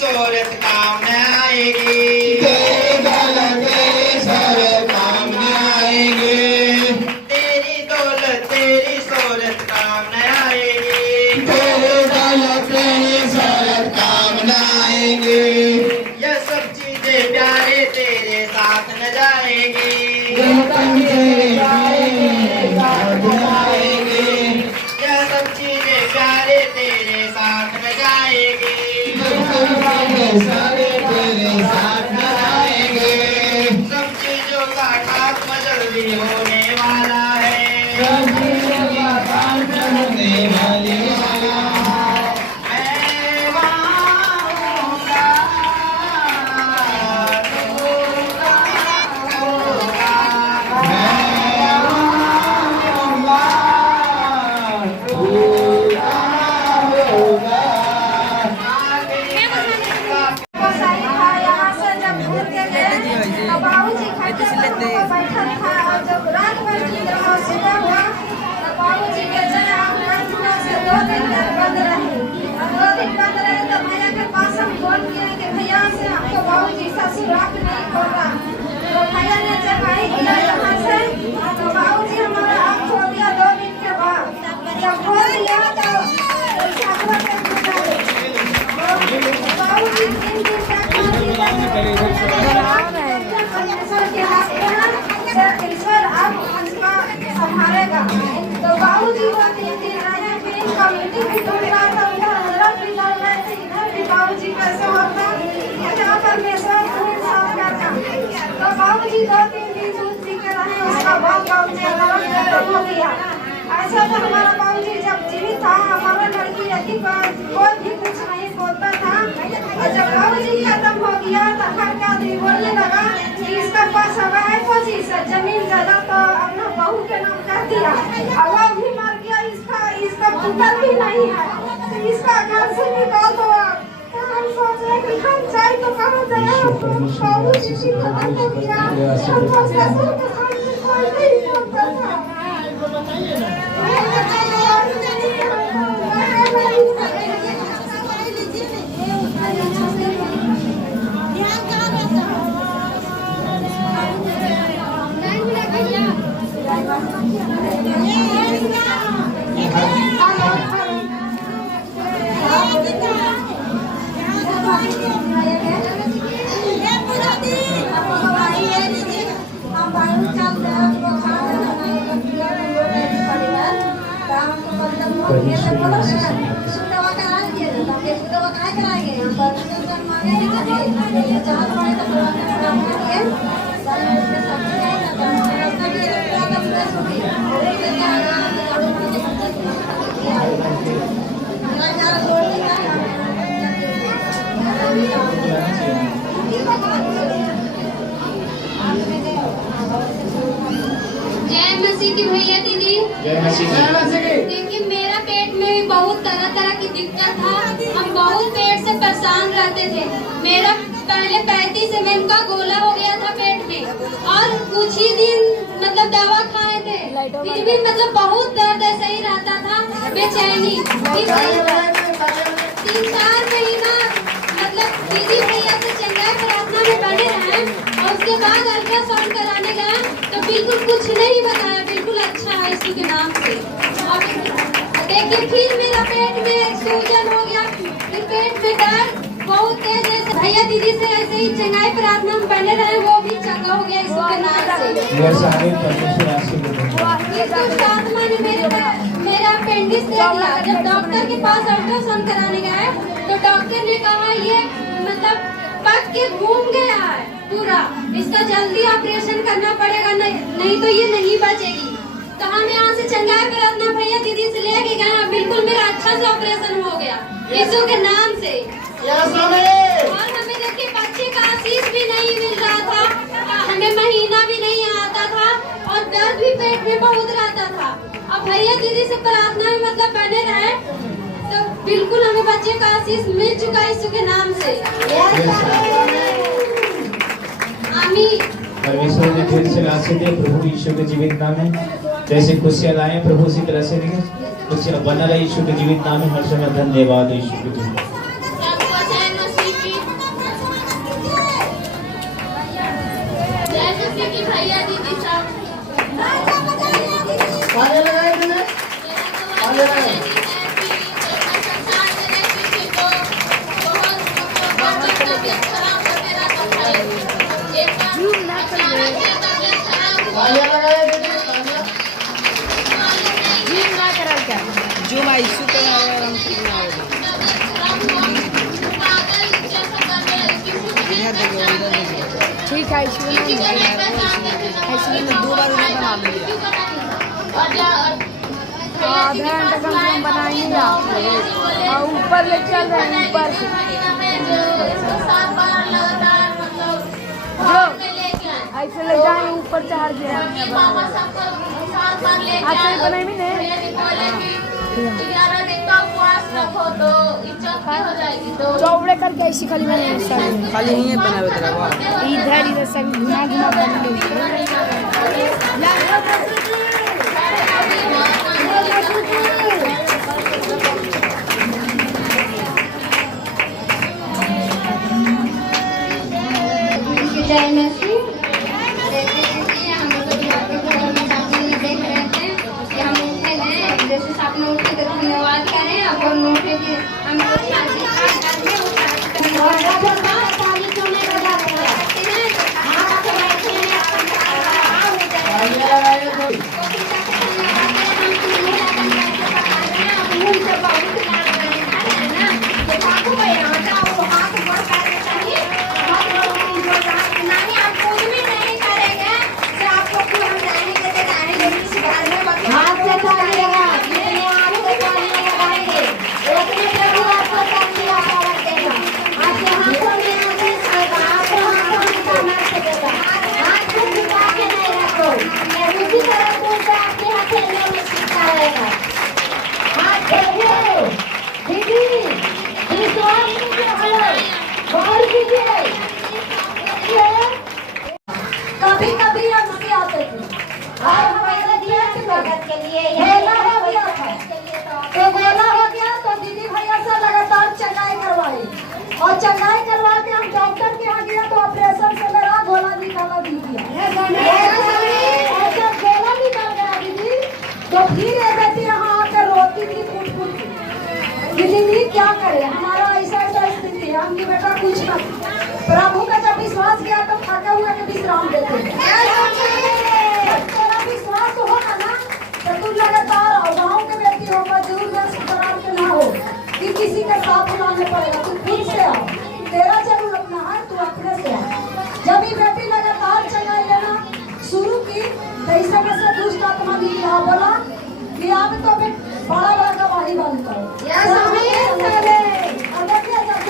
शोहरत काम न आएगी, तेरे दौलत तेरी शोहरत काम न आएगी, तेरी दौलत तेरी शोहरत काम न आएगी, तेरे दौलत तेरी शोहरत काम न आएगी, यह सब चीजें प्यारे तेरे साथ न जाएगी, यह सब चीजें प्यारे साथ न आएगी, यह सब चीजें प्यारे तेरे साथ न जाएगी, सारे तेरे साथ न आएंगे, सब चीजों का खात्मा जल्दी होने वाला है, सब चीजों का खात्मा होने वाला है। मैं वहाँ होऊंगा, गोसाई था यहाँ से जब घूर के गए तो बाबूजी खट्टे पर बैठा था और जब रात भर की तरह सुबह हुआ तो बाबूजी के जय आंगन से 2 दिन तक बंद रहे और 2 दिन बंद रहे तो भैया के पास हम फोन किए कि भैया से आपको बाबूजी ससुराल नहीं खोल रहा तो भैया ने जब आई किया यहाँ से तो बाबूजी हमारा आँख खोल दिया 2 दिन के बाद जब खोल दिया तो ठाकुर के बाबूजी 3 दिन तक ईश्वर अब उनका संभालेगा तो बाबूजी वो 3 दिन रहे फिर इनका मीटिंग भी टूट रहा था उधर हजरत भी चल रहे थे इधर भी बाबूजी कैसे होता यहाँ पर मैं सब दूध साफ करता तो बाबूजी 2-3 दिन दूध पी के रहे उसका बहुत बाबूजी खत्म हो गया ऐसा तो हमारा बाबूजी जब जीवित था हमारा लड़की यदि कोई भी कुछ नहीं बोलता था और जब बाबूजी खत्म हो गया तो घर का आदमी बोलने लगा कि इसका पास हवा है कुछ जमीन ज्यादा तो अपना बहू के नाम कर दिया और वो भी मर गया इसका पुत्र भी नहीं है तो इसका घर से निकाल दो तो हम सोच रहे कि हम जाए तो कहाँ जाए बाबूजी भी खत्म हो गया हमको ससुर के सामने कोई नहीं बोलता था जय मसीह की भैया दीदी। जय मसीह की। देखिए मेरा पेट में भी बहुत तरह तरह की दिक्कत था। हम बहुत पेट से परेशान रहते थे। मेरा पहले 35 mm का गोला हो गया था पेट में और कुछ ही दिन मतलब दवा खाए थे फिर भी मतलब बहुत दर्द ऐसा ही रहता था, बेचैनी। 3-4 महीना मतलब दीदी भैया से चंगाई प्रार्थना में बने रहे और उसके बाद अल्ट्रासाउंड कराने गए तो बिल्कुल कुछ नहीं बताया, बिल्कुल अच्छा है यीशु के नाम से। और देखिए फिर मेरा पेट में सूजन हो गया, फिर पेट में दर्द बहुत तेज है। भैया दीदी से ऐसे ही चंगाई प्रार्थना में बने रहे, वो भी चंगा हो गया यीशु के नाम से। मेरा अपेंडिक्स दे दिया। जब डॉक्टर के पास अल्ट्रासाउंड कराने गए तो डॉक्टर ने कहा ये मतलब पक के घूम गया है पूरा, इसका जल्दी ऑपरेशन करना पड़ेगा, नहीं तो ये नहीं बचेगी। तो हम यहाँ से चंगाई प्रार्थना भैया दीदी से लेके गए, बिल्कुल मेरा अच्छा से ऑपरेशन हो गया यीशु के नाम से। और हमें देखिए बच्चे का आशीष भी नहीं मिल रहा था, हमें महीना भी नहीं आता था और दर्द भी पेट में बहुत रहता था। अब भैया दीदी से प्रार्थना में मतलब बने रहे तो बिल्कुल हमें बच्चे का आशीष मिल चुका है यीशु के नाम से। आमीन। परमेश्वर ने फिर से आशीष दे प्रभु यीशु के जीवित नाम में। जैसे खुशियाँ लाए प्रभु उसी तरह से खुशियाँ बना रहे यीशु के जीवित नाम में। हर समय धन्यवाद यीशु के। सबको जय मसीह की। भैया दीदी सब तालियां लगाए दीदी, तालियां लगाए। तालियां लगाए दीदी, तालियां। जूम आईसू पे ठीक है, आईसू में 2 बार उन्हें बना लिया। आधा घंटा कम से कम बनाएंगे और ऊपर ले चल रहे हैं, ऊपर से ऐसे ले जाएंगे ऊपर चढ़ के अच्छा ही बनाएंगे ना। 11 दिन का उपवास रखो तो इज्जत हो जाएगी। तो चौड़े करके ऐसी खाली बने खाली ही बना इधर सब घुमा घुमा जय मसीह। हम लोग देख रहे थे कि हम उठे हैं, जैसे आपने उठे तो धन्यवाद करें। अब हम उठे कि हम कभी कभी हम आते थे और हमारे दिया के भगत के लिए गोला हो गया था। तो गोला हो गया तो दीदी भैया से लगातार चंगाई करवाई और चंगाई करवा के हम डॉक्टर के यहाँ गया तो ऑपरेशन से मेरा गोला निकाला दीजिए। और जब गोला निकल गया दीदी तो फिर ये बेटी यहाँ आकर रोती थी फूट फूट के। दीदी क्या करे, हमारा ऐसा ऐसा स्थिति है, हम की बेटा कुछ ना। प्रभु का जब विश्वास किया तो थके हुए के विश्राम देते हैं। तेरा विश्वास होगा ना तो तू लगातार गाँव के व्यक्ति हो, मजदूर के ना हो कि किसी के साथ बुलाने पड़ेगा। तू खुद से आ, तेरा जरूरत ना है, तू अपने से आ। जब ये बेटी लगातार चलाई लेना शुरू की तो इस समय से दुष्ट आत्मा निकला, बोला कि आप तो बड़ा बड़ा गवाही बनता है।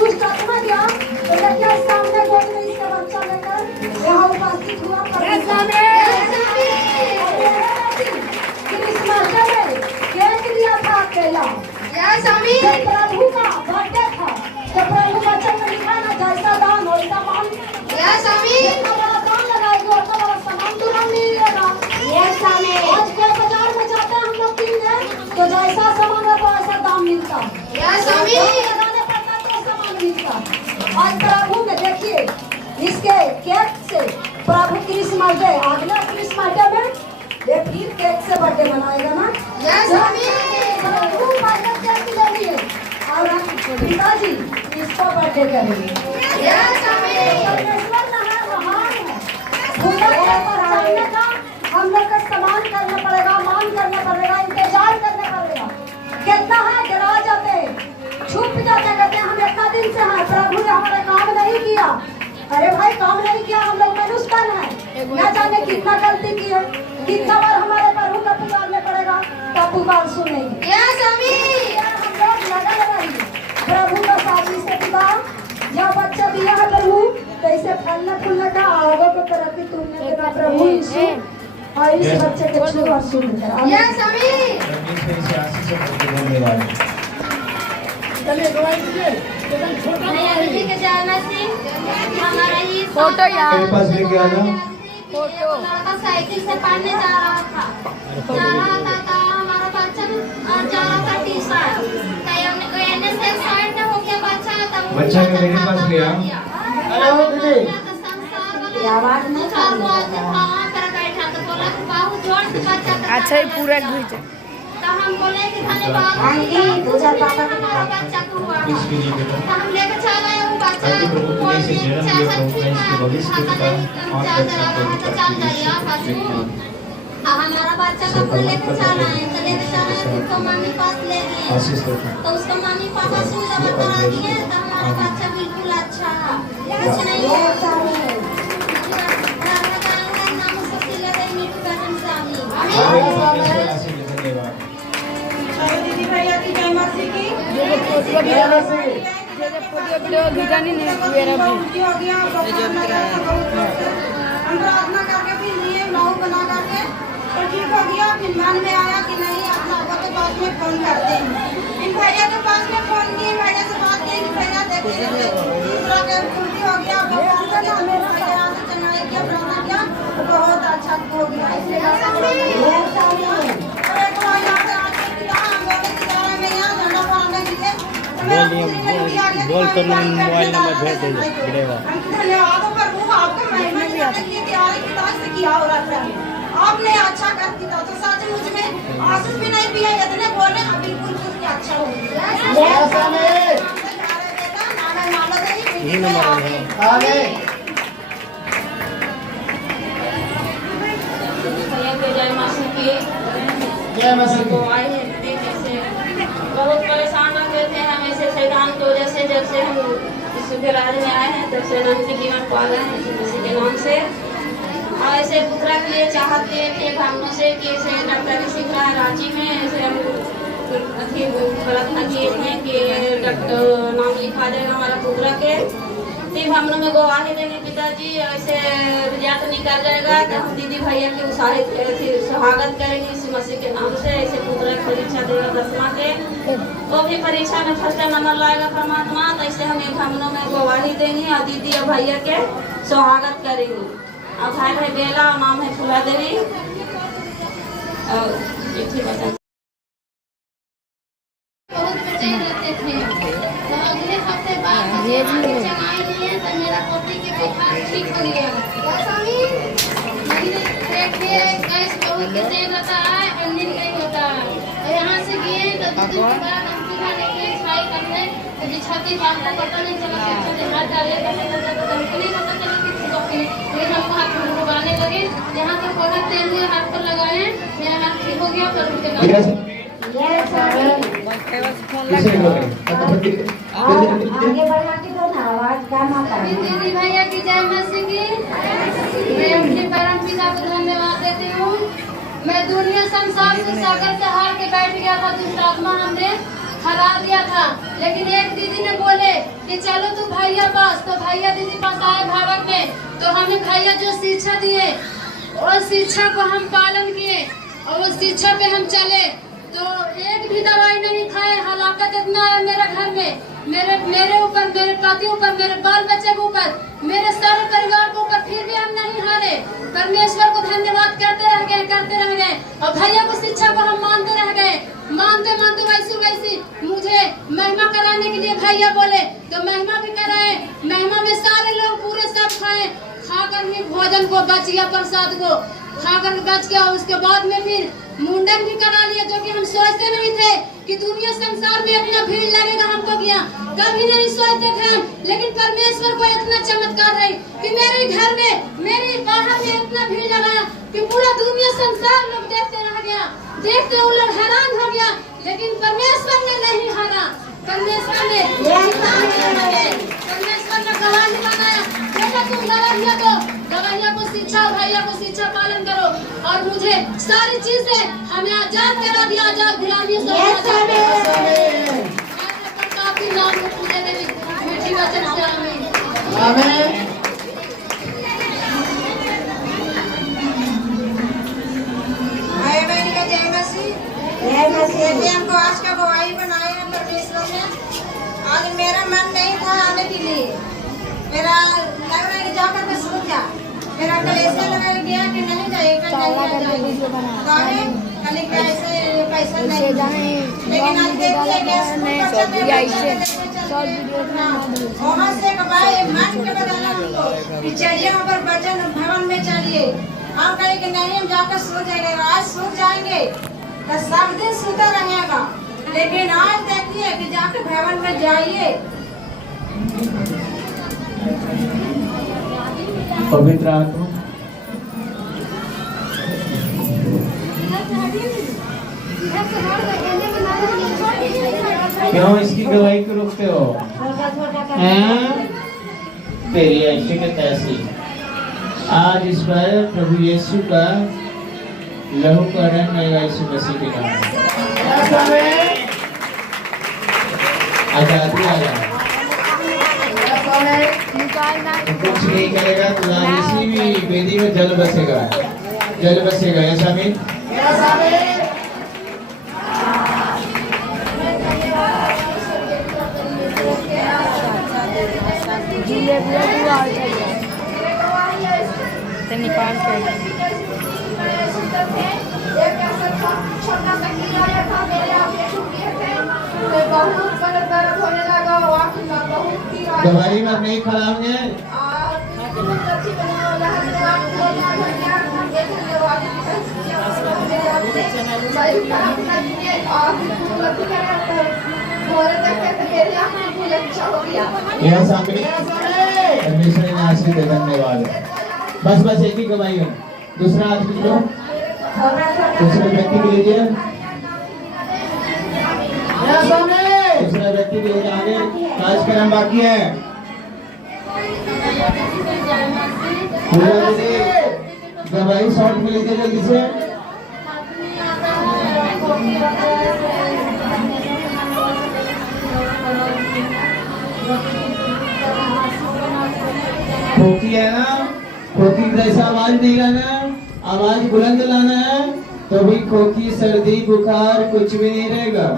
दुष्ट आत्मा गया तो देखिए सामने गोद में इसका बच्चा लेकर यहाँ उपस्थित हुआ। केक दिया था अकेला, प्रभु का बर्थडे था तो प्रभु बच्चों में लिखा ना जैसा दान वैसा मान। जितना बड़ा दान लगाएगा उतना बड़ा सामान तुरंत मिलेगा। आज कोई बाजार में जाते हैं हम लोग किनने तो जैसा सामान रहता वैसा दाम मिलता। आज प्रभु में देखिए इसके केक से प्रभु क्रिसमस डे, अगला क्रिसमस डे में ये फिर केक से बर्थडे मनाएगा ना। प्रभु बर्थडे केक लेंगे और हम पिताजी इसको बर्थडे करेंगे। परमेश्वर महान है, हम लोग का सम्मान करना पड़ेगा, मान करना पड़ेगा, इंतजार करना पड़ेगा। कितना है डरा जाते हैं, छुप जाते, कहते हैं हम इतना दिन से हैं, प्रभु ने हमारा काम नहीं किया। अरे भाई काम नहीं किया, हम लोग मनुष्य है, न जाने कितना गलती की है, कितना बार हमारे प्रभु का पुकारने पड़ेगा तब पुकार सुनेंगे। हम लोग लगा रहेंगे प्रभु का शादी से विवाह जब बच्चा दिया है प्रभु तो इसे फलने फूलने का आगो को तरक्की तुमने देना प्रभु यीशु और इस बच्चे के छू और सुन फोटो यार फोटो लड़का साइकिल से पढ़ने जा रहा था तो हमारा बच्चा जा रहा था एनएसएस साइड में होके बच्चा ने मेरे पास लिया। आवाज नहीं बाहु जोर से बच्चा का अच्छा ही पूरा घुस तो हम बोले कि खाने बाबू आंटी तुझा पापा के हमारा बच्चा को हुआ कुछ भी नहीं बेटा तो हम लेके चले वो बच्चा आगे प्रभु को ने से जन्म दिया प्रभु ने इसके भविष्य के कारण और दर्शन को चल जाइए पासू हमारा बच्चा का फूल लेके चल आए तो लेके चल आए उसको मम्मी पास ले गए आशीष दो तो उसको मम्मी पापा से जमा करा दिए तो हमारा बच्चा बिल्कुल अच्छा कुछ नहीं है नाम उसको सिला दे नीटू करन सामी धन्यवाद दीदी भैया की जय मासी की वीडियो घिचानी नहीं मेरा भी हो गया हम प्रार्थना करके फिर लिए लहू बना करके तो ठीक हो गया। फिर मन में आया कि नहीं अपना के पास में फोन करते हैं। फिर भैया के पास में फोन किए, भैया से बात की कि भैया देखिए दूसरा के उल्टी हो गया, भगवान का नाम में भैया से चढ़ाई किया, प्रार्थना किया तो बहुत अच्छा हो गया। इसलिए एक बार यहाँ पे आज हम बोले कि यार मैं यहाँ झंडा फहराने के लिए बोल तो मोबाइल नंबर भेज दीजिए। धन्यवाद प्रभु, आपका महिमा करने के लिए तैयार से किया हो रहा था। आपने अच्छा कर दिया तो सचमुच में आंसू भी नहीं पिया, इतने बोले आप बिल्कुल कुछ अच्छा हो गया। ये नंबर है आगे जय मासी की जय मासी को आए हैं जैसे बहुत परेशान रहते थे हम ऐसे शैतान की वजह से। जब से हम सुबह राज में आए हैं तब से रंग की जीवन पा रहे हैं किसी के नाम से। और ऐसे पुत्रा के लिए चाहते थे भावनों से कि ऐसे डॉक्टरी सीख रहा है रांची में। ऐसे हम अथी प्रार्थना किए थे कि डॉक्टर नाम लिखा देगा हमारा पुत्रा के। तीन हमनों में गवाही देंगे पिताजी, ऐसे रिजल्ट निकल जाएगा तो हम दीदी भैया की स्वागत करेंगे इसी मसीह के नाम से। ऐसे पुत्र परीक्षा देगा 10वां के, वो भी परीक्षा में फर्स्ट नंबर लाएगा परमात्मा। तो ऐसे हम एक हमनों में गवाही देंगे और दीदी और भैया के स्वागत करेंगे। और भाई है बेला और नाम है फुला देवी। और बहुत बेचैन रहते थे तो अगले हफ्ते बाद चनाई लिए तो मेरा पति के बुखार ठीक हो गया। गैस बहुत बेचैन रहता है और नींद नहीं होता है। और यहाँ से गए तो दूध दोबारा हम चूल्हा लेके छाई करने तो छाती बांधता पता नहीं चला कि हाथ डाले तो हमको नहीं पता चला कि लेकिन हम हाथ डुबाने लगे। यहाँ के पौधा तेल में हाथ पर लगाए, मेरा हाथ ठीक हो गया पर उनके दीदी भैया की जय मासी की। मैं अपने परम पिता को धन्यवाद देती हूँ। मैं दुनिया संसार से सागर से हार के बैठ गया था, दुष्ट आत्मा हमने हरा दिया था। लेकिन एक दीदी ने बोले कि चलो तू भैया पास, तो भैया दीदी पास आए भावक में। तो हमें भैया जो शिक्षा दिए और शिक्षा को हम पालन किए और उस शिक्षा पे हम चले तो एक भी दवाई नहीं खाए। हलाकत इतना है मेरे घर में, मेरे ऊपर, मेरे पति ऊपर, मेरे बाल बच्चे के ऊपर, मेरे सारे परिवार के ऊपर, फिर भी हम नहीं हारे। परमेश्वर को धन्यवाद करते रह गए और भैया को शिक्षा को हम मानते रह गए। मानते वैसी मुझे महिमा कराने के लिए भैया बोले तो महिमा भी कराए। महिमा में सारे लोग पूरे सब खाए, खाकर भी भोजन को बच गया, प्रसाद को खाकर बच गया। उसके बाद में फिर मुंडन भी करा लिया, जो कि हम सोचते नहीं थे कि दुनिया संसार में इतना भीड़ लगेगा हमको किया, कभी नहीं सोचते थे हम। लेकिन परमेश्वर को इतना चमत्कार है कि मेरे घर में, मेरे बाहर में इतना भीड़ लगाया कि पूरा दुनिया संसार लोग देखते रह गया, देखते वो लोग हैरान हो गया। लेकिन परमेश्वर ने नहीं हारा, परमेश्वर ने गवाही बनाया। बेटा तुम गवाहिया को शिक्षा, भैया को शिक्षा पालन करो और मुझे सारी चीजें हमें आजाद करा दिया, आजाद गुलामी से काफी नाम को पूजे देवी मीठी वचन से आमीन। भाई बहन का जय मसीह। हमको आज का गवाही बनाया है परमेश्वर ने। आज मेरा मन नहीं था आने के लिए, मेरा लग रहा है कि जाकर के सो जा। मेरा कल ऐसे लगा गया कि नहीं जाएगा, कल कैसे पैसा नहीं। लेकिन आज देखिए वहाँ से भाई मन के बदला हमको कि चलिए वहाँ पर वचन भवन में चलिए हम कहे कि नहीं हम जाकर सो जाएंगे, आज सो जाएंगे तो सब दिन सोता रहेगा। लेकिन आज देखिए कि जाकर भवन में जाइए। पवित्र आत्मा क्यों इसकी गवाही को रोकते हो? हैं? तेरी ऐसी के तैसी। आज इस बार प्रभु यीशु का लहू का रंग आएगा यीशु मसीह के नाम में। आजादी आया। कुछ नहीं करेगा तो इसी भी वेदी में जल बसेगा, जल बसेगा। ऐसा भी निकाल के छोटा सा कीड़ा था, मेरे आप ये छुट्टी थे, बहुत बड़ा दर्द होने लगा, बहुत कीड़ा। दवाई में नहीं खड़ा होंगे। यह सामने परमेश्वर ने आशीष दे, धन्यवाद। बस बस एक ही गवाही हो। दूसरा आदमी लो, दूसरे व्यक्ति के लीजिए, दूसरा व्यक्ति के लिए आगे कार्यक्रम बाकी है। गवाही शॉर्ट में लीजिए जल्दी से। खोखी है ना, खोखी जैसा आवाज नहीं लाना, आवाज बुलंद लाना है, तो भी खोखी सर्दी बुखार कुछ भी नहीं रहेगा।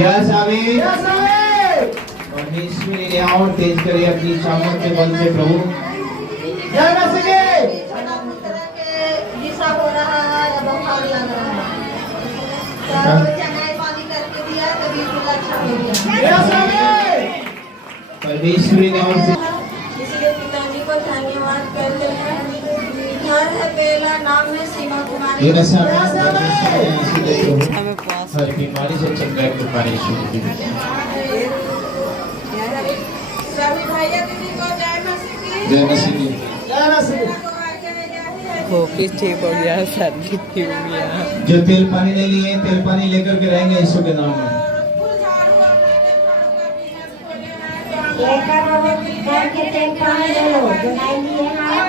यस आमीन। और इसमें और तेज करिए अपनी चामर के बल से प्रभु। जय मसीह। छोटा पुत्र के दिशा हो रहा है या बुखार लग रहा है, तो चनाई पानी करके दिया तभी पूरा अच्छा हो गया। परमेश्वर ने और इसलिए पिताजी को धन्यवाद करते हैं। घर है बेला, नाम में सीमा कुमारी। ये रसा हर बीमारी से चल रहा है परमेश्वर। सभी भैया दीदी को जय मसीह की। जय मसीह। जय मसीह। खोखी ठीक हो गया, सर्दी ठीक हो गया। जो तेल पानी ले लिए तेल पानी लेकर के रहेंगे यीशु के नाम में। तेल पानी ले लो जो नहीं लिए हैं।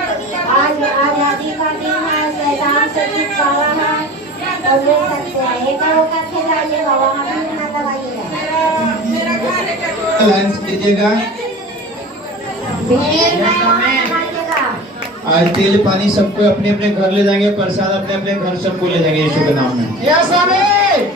आज आजादी का दिन है, शैतान से छुटकारा है, तो ले सकते हैं। एक करके जाइएगा, वहाँ भी ना दवाइएगा। लाइन से लीजिएगा। आज तेल पानी सबको अपने अपने घर ले जाएंगे, प्रसाद अपने अपने घर सबको ले जाएंगे यीशु के नाम में। यस आमीन।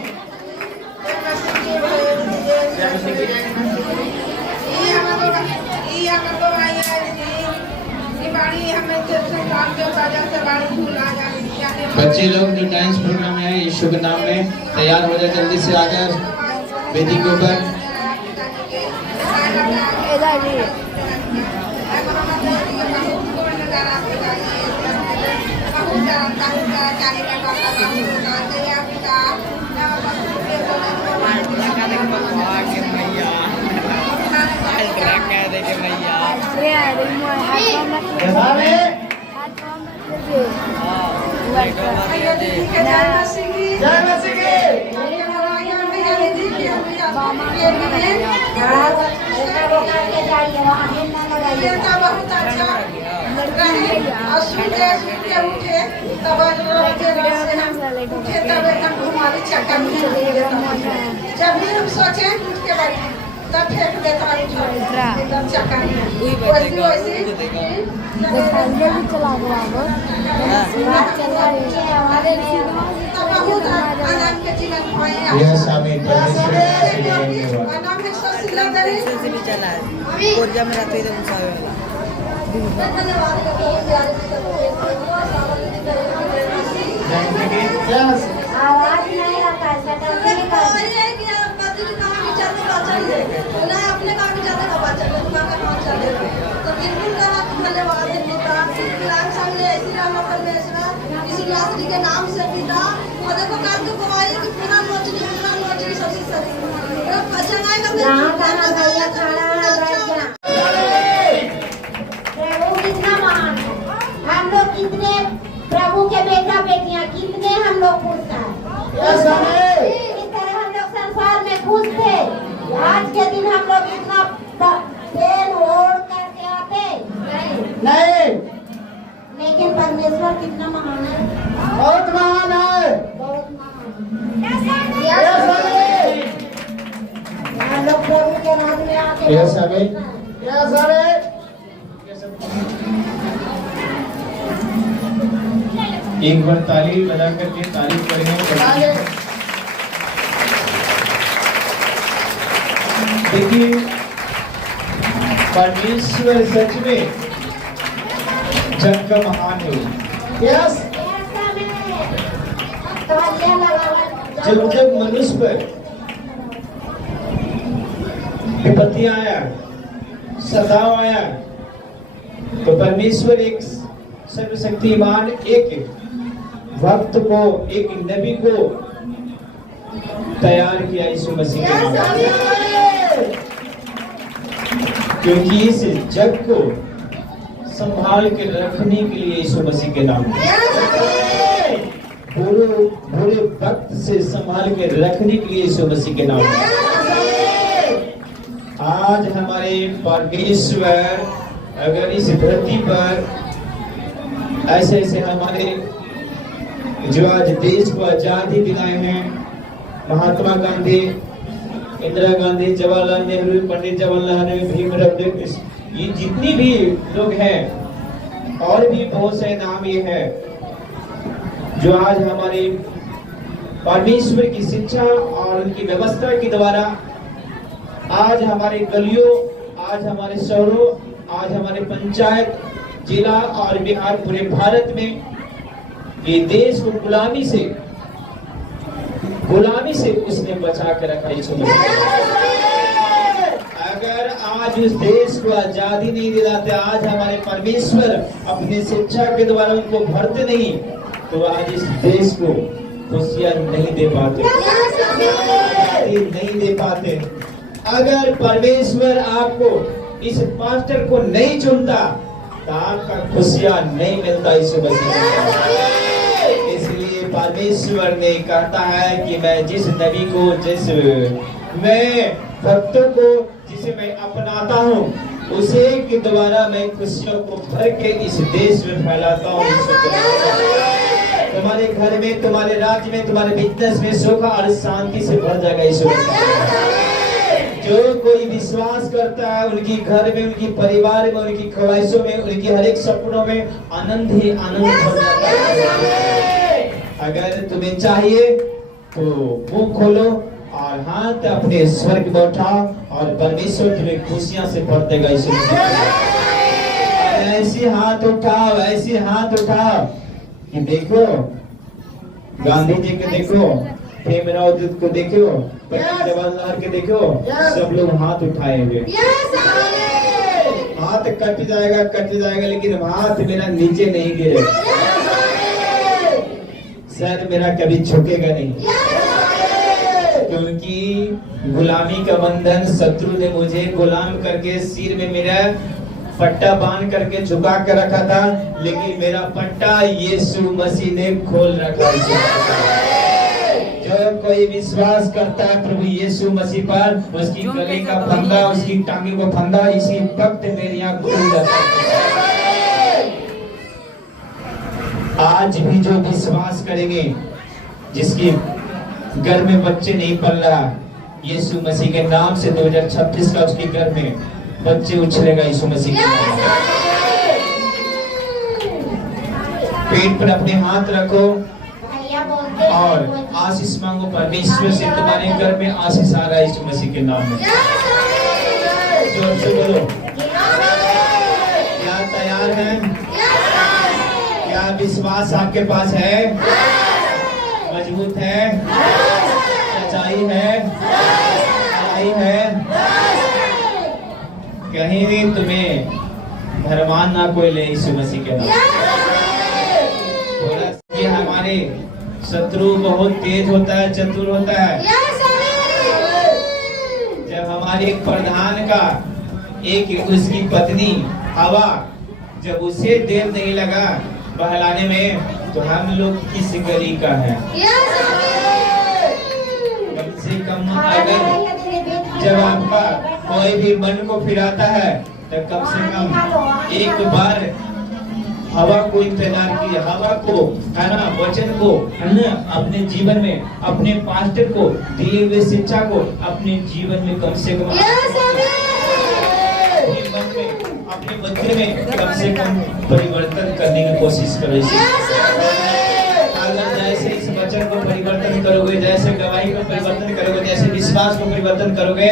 बच्चे लोग जो डांस प्रोग्राम में है यीशु के नाम में तैयार हो जाए, जल्दी से आकर वेदी के ऊपर। जब भी हम सोचे के बाद तब फेंक देता है एकदम चक्कर वैसे चला गया आवाज नहीं आता है। बिल्कुल कहा धन्यवाद है पिता विकलांग सामने ऐसी रामा परमेश्वर इसी यात्री के नाम से पिता और देखो काल को गवाही कि पूरा नोचनी सभी सभी भजन आएगा भैया खड़ा है प्रभु कितना महान है। हम लोग कितने प्रभु के बेटा बेटियां कितने हम लोग खुश हैं। इस तरह हम लोग संसार में खुश थे। आज के दिन हम लोग इतना पेन ओढ़ करके आते नहीं, लेकिन परमेश्वर कितना महान है, बहुत महान है। बहुत महान है। हम लोग प्रभु के राज में आके एक बार ताली बजा करके तारीफ करेंगे। देखिए परमेश्वर सच में जग का महान है। यस, जब जब मनुष्य पर विपत्ति आया, सताव आया, तो परमेश्वर एक सर्वशक्तिमान एक भक्त को, एक नबी को तैयार किया यीशु मसीह के नाम से। क्योंकि इस जग को संभाल के रखने के लिए यीशु मसीह के नाम बुरे वक्त से संभाल के रखने के लिए यीशु मसीह के नाम। आज हमारे परमेश्वर अगर इस धरती पर ऐसे ऐसे हमारे जो आज देश को आजादी दिलाए हैं, महात्मा गांधी, इंदिरा गांधी, जवाहरलाल नेहरू, पंडित जवाहरलाल नेहरू, भीमराव, ये जितनी भी लोग हैं और भी बहुत से नाम ये है जो आज हमारे परमेश्वर की शिक्षा और उनकी व्यवस्था के द्वारा आज हमारे गलियों, आज हमारे शहरों, आज हमारे पंचायत, जिला और बिहार, पूरे भारत में ये देश को गुलामी से उसने बचा कर रखा है। अगर आज उस देश को आजादी नहीं दिलाते, आज हमारे परमेश्वर अपनी शिक्षा के द्वारा उनको भरते नहीं, तो आज इस देश को खुशियां नहीं दे पाते, आजादी नहीं दे पाते। अगर परमेश्वर आपको इस पास्टर को नहीं चुनता तो आपका खुशियां नहीं मिलता यीशु मसीह। इसलिए परमेश्वर ने कहता है कि मैं जिस नबी को, जिस मैं भक्तों को जिसे मैं अपनाता हूँ, उसे के द्वारा मैं खुशियों को भर के इस देश में फैलाता हूँ। तुम्हारे घर में, तुम्हारे राज्य में, तुम्हारे बिजनेस में सुख और शांति से भर जाएगा यीशु। जो कोई विश्वास करता है उनकी घर में, उनकी परिवार में, उनकी ख्वाहिशों में, उनकी हर एक सपनों में आनंद ही आनंद भर जाता है। अगर तुम्हें चाहिए तो मुंह खोलो और हाथ अपने स्वर्ग में उठाओ और परमेश्वर तुम्हें खुशियां से भर देगा। ऐसी हाथ उठाओ, ऐसी हाथ उठाओ कि देखो गांधी जी के, देखो भीमराव जी को, देखो पंडित जवाहरलाल के, देखो सब लोग हाथ उठाए हुए। हाथ कट जाएगा लेकिन हाथ मेरा नीचे नहीं गिरेगा, सर मेरा कभी झुकेगा नहीं, क्योंकि गुलामी का बंधन शत्रु ने मुझे गुलाम करके सिर में मेरा पट्टा बांध करके झुका कर रखा था, लेकिन मेरा पट्टा यीशु मसीह ने खोल रखा है। जो कोई विश्वास करता है प्रभु यीशु मसीह पर, उसकी गले का फंदा, उसकी टांगे को फंदा इसी वक्त मेरे यहाँ खुल जाता है। आज भी जो विश्वास करेंगे, जिसकी घर में बच्चे नहीं पल रहा, यीशु मसीह के नाम से 2026 का उसके घर में बच्चे उछलेगा यीशु मसीह के नाम। पेट पर अपने हाथ रखो और आशीष मांगो परमेश्वर से। तुम्हारे घर में आशीष आ रहा है यीशु मसीह के नाम में। जोर से बोलो, क्या तैयार हैं? क्या विश्वास आपके पास है? मजबूत है? सच्चाई है? भलाई है? कहीं भी तुम्हें धर्मान ना कोई ले यीशु मसीह के नाम। बोला कि हमारे शत्रु बहुत तेज होता है, चतुर होता है। जब हमारे एक प्रधान का एक उसकी पत्नी हवा, जब उसे देर नहीं लगा बहलाने में, तो हम लोग किस गली का है। कम से कम अगर जब आपका कोई भी मन को फिराता है तो कम से कम एक बार हवा को इंतजार कीजिए, हवा को, है ना, वचन को, है ना, अपने जीवन में, अपने पास्टर को दिए हुए शिक्षा को अपने जीवन में कम से कम अपने मन में, अपने मंदिर में कम से कम परिवर्तन करने की कोशिश करें। अगर जैसे इस वचन को परिवर्तन करोगे, जैसे गवाही को परिवर्तन करोगे, जैसे विश्वास को परिवर्तन करोगे,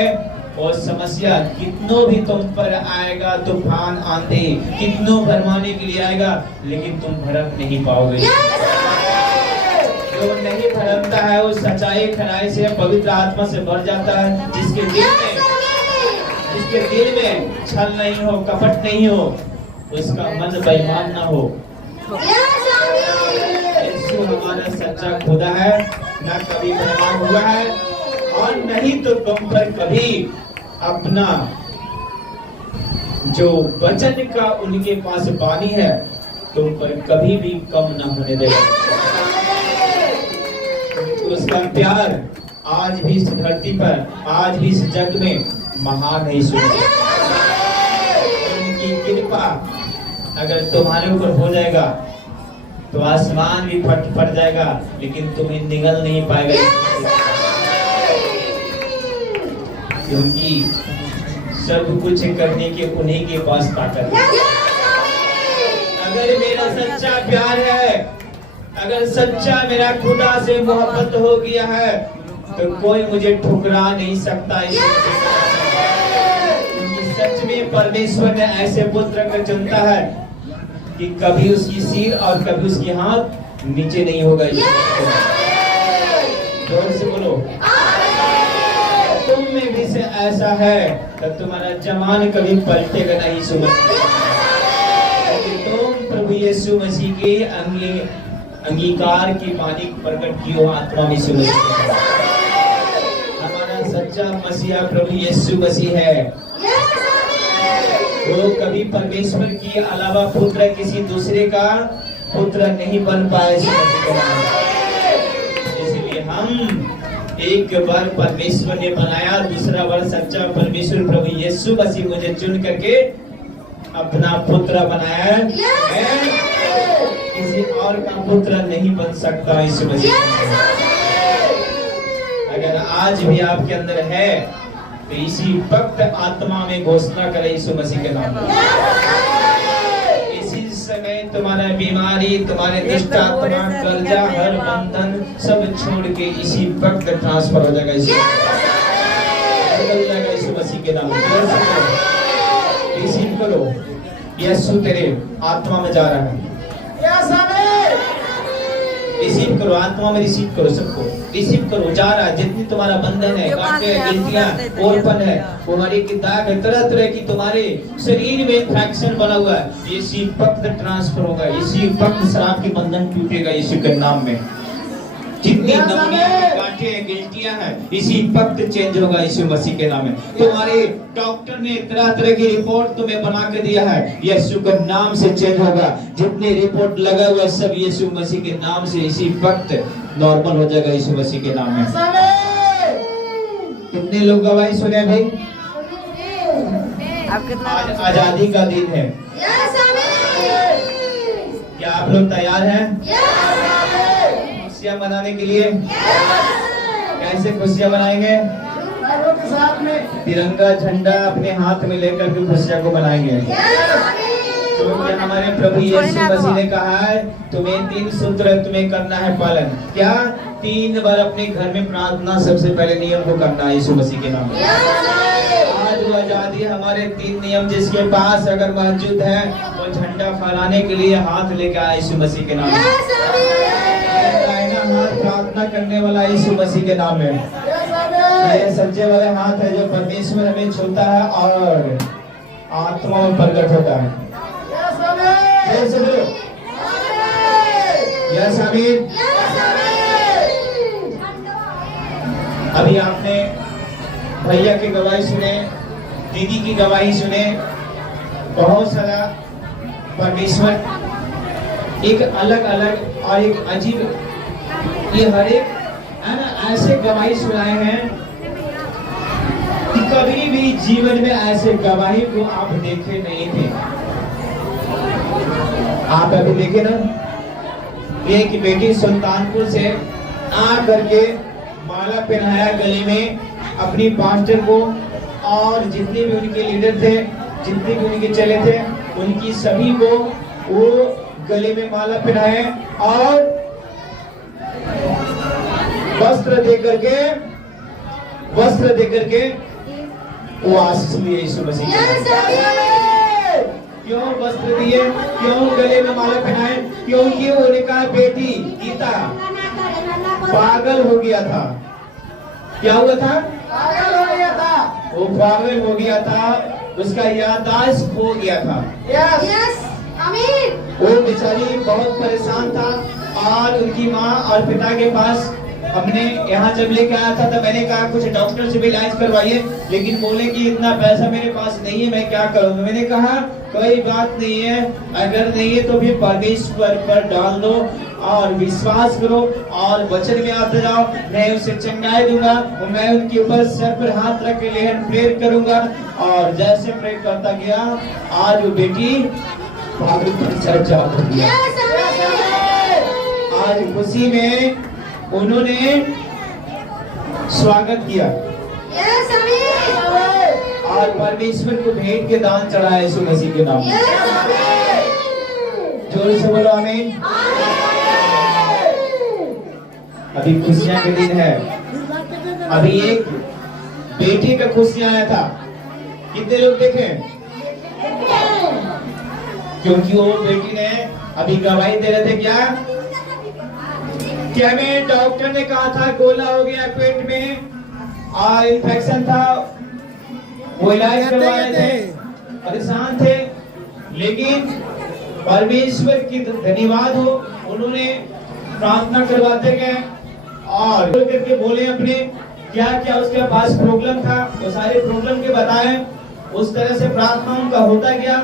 और समस्या कितनों भी तुम पर आएगा, तूफान आंधी कितनों भरमाने के लिए आएगा, लेकिन तुम भड़क नहीं पाओगे। जो नहीं भरमता है वो सच्चाई खराई से, पवित्र आत्मा से भर जाता है। जिसके दिल में छल नहीं हो, कपट नहीं हो, उसका मन बेईमान ना हो। यीशु हमारा सच्चा खुदा है, ना कभी बेईमान हुआ है, और नहीं तो तुम पर कभी अपना जो वचन का उनके पास पानी है तुम पर कभी भी कम न होने देगा। उसका प्यार आज भी इस धरती पर, आज भी इस जग में महान है। उनकी कृपा अगर तुम्हारे ऊपर हो जाएगा तो आसमान भी फट जाएगा, लेकिन तुम्हें निगल नहीं पाएगा, क्योंकि सब कुछ करने के उन्हीं के पास ताकत है। अगर मेरा सच्चा प्यार है, अगर सच्चा मेरा खुदा से मोहब्बत हो गया है, तो कोई मुझे ठुकरा नहीं सकता। क्योंकि सच में परमेश्वर ने ऐसे पुत्र को चुनता है कि कभी उसकी सिर और कभी उसकी हाथ नीचे नहीं होगा। जोर से बोलो, तुम में भी से ऐसा है तो तुम्हारा जमान कभी पलटेगा नहीं। तुम प्रभु यीशु मसीह के अंगीकार की वाणी प्रकट की हो आत्मा में। हमारा सच्चा मसीहा प्रभु यीशु मसीह है। वो कभी परमेश्वर के अलावा पुत्र किसी दूसरे का पुत्र नहीं बन पाए। इसलिए हम एक बार परमेश्वर ने बनाया, दूसरा बार सच्चा परमेश्वर प्रभु यीशु मसीह मुझे चुन करके अपना पुत्र बनाया है। किसी और का पुत्र नहीं बन सकता यीशु मसीह। अगर आज भी आपके अंदर है तो इसी वक्त आत्मा में घोषणा करें यीशु मसीह के नाम। इसी समय तुम्हारा बीमारी, तुम्हारे दुष्ट आत्मा, कर्जा, हर बंधन सब छोड़ के इसी वक्त ट्रांसफर हो जाएगा। यीशु मसीह के नाम रिसीव करो। यीशु तेरे आत्मा में जा रहा है। रिसीव करो, आत्मा में रिसीव करो, सबको रिसीव करो। जा रहा है, जितनी तुम्हारा बंधन है, कांटे, गिनतियां, ओरपन है, तुम्हारी किताब है, तरह तरह की तुम्हारे शरीर में इन्फेक्शन बना हुआ है, इसी वक्त ट्रांसफर होगा। इसी वक्त शराब की बंधन टूटेगा यीशु के नाम में। जितनी कांटे गिल्टियां हैं, इसी वक्त चेंज होगा यीशु मसीह के नाम में। तुम्हारे डॉक्टर ने तरह तरह की रिपोर्ट तुम्हें बना के दिया है, यीशु के नाम से चेंज होगा। जितने रिपोर्ट लगा हुआ सब यीशु मसीह के नाम से इसी वक्त नॉर्मल हो जाएगा यीशु मसीह के नाम में। कितने लोग गवाही सुने अभी? आज आजादी का दिन है। क्या आप लोग तैयार हैं खुशियाँ मनाने के लिए? कैसे खुशियाँ मनाएंगे? तिरंगा झंडा अपने हाथ में लेकर के खुशियाँ को मनाएंगे। तो हमारे प्रभु यीशु मसीह ने कहा है तुम्हें 3 सूत्र तुम्हें करना है पालन। क्या? 3 बार अपने घर में प्रार्थना सबसे पहले नियम को करना है यीशु मसीह के नाम में। आज वो आजादी हमारे 3 नियम जिसके पास अगर मौजूद है वो झंडा फहराने के लिए हाथ लेकर आए यीशु मसीह के नाम में। हाथ प्रार्थना करने वाला यीशु मसीह के नाम में। ये सच्चे वाले हाथ है जो परमेश्वर हमें छूता है और आत्मा में प्रकट होता है। जोर से बोलो। यस आमीन। अभी आपने भैया की गवाही सुने, दीदी की गवाही सुने। बहुत सारा परमेश्वर एक अलग अलग और एक अजीब, ये हर एक है ना, ऐसे गवाही सुनाए हैं कि कभी भी जीवन में ऐसे गवाही को आप देखे नहीं थे। आप अभी देखे ना, ये कि बेटी सुल्तानपुर से आ करके माला पहनाया गले में अपनी पास्टर को, और जितने भी उनके लीडर थे, जितने भी उनके चले थे, उनकी सभी को वो गले में माला पहनाए और वस्त्र देकर के वो आशीष लिए यीशु मसीह के। क्यों वस्त्र दिए, क्यों गले में माला पहनाए? क्योंकि उनका बेटी गीता पागल हो गया था। क्या हुआ था? पागल हो गया था। वो पागल हो गया था, उसका याददाश्त खो गया था। यस आमीन। वो बेचारी बहुत परेशान था, और उनकी माँ और पिता के पास हमने यहाँ जब लेके आया था तो मैंने कहा कुछ डॉक्टर से भी इलाज करवाइए, लेकिन बोले कि इतना पैसा मेरे पास नहीं है, मैं क्या करूँ। मैंने कहा कोई बात नहीं है, अगर नहीं है तो फिर परमेश्वर पर डाल दो और विश्वास करो और वचन में आते जाओ, मैं उसे चंगाई दूंगा। और मैं उनके ऊपर सर पर हाथ रख के लेहन प्रेयर करूंगा, और जैसे प्रेयर करता गया आज वो बेटी पागल पर चर्चा हो गया। आज खुशी में उन्होंने स्वागत किया और परमेश्वर को भेंट के दान चढ़ाया यीशु मसीह के नाम में। जोर से बोलो आमीन। अभी खुशियां के दिन है। अभी एक बेटी का खुशियां आया था, कितने लोग देखे? क्योंकि वो बेटी ने अभी गवाही दे रहे थे। क्या में डॉक्टर ने कहा था गोला हो गया पेट में और इन्फेक्शन था, वो इलाज करवा रहे थे, परेशान थे, लेकिन परमेश्वर की धन्यवाद हो, उन्होंने प्रार्थना करवाते गए और करके बोले अपने क्या क्या उसके पास प्रॉब्लम था, वो सारे प्रॉब्लम के बताए। उस तरह से प्रार्थना उनका होता गया।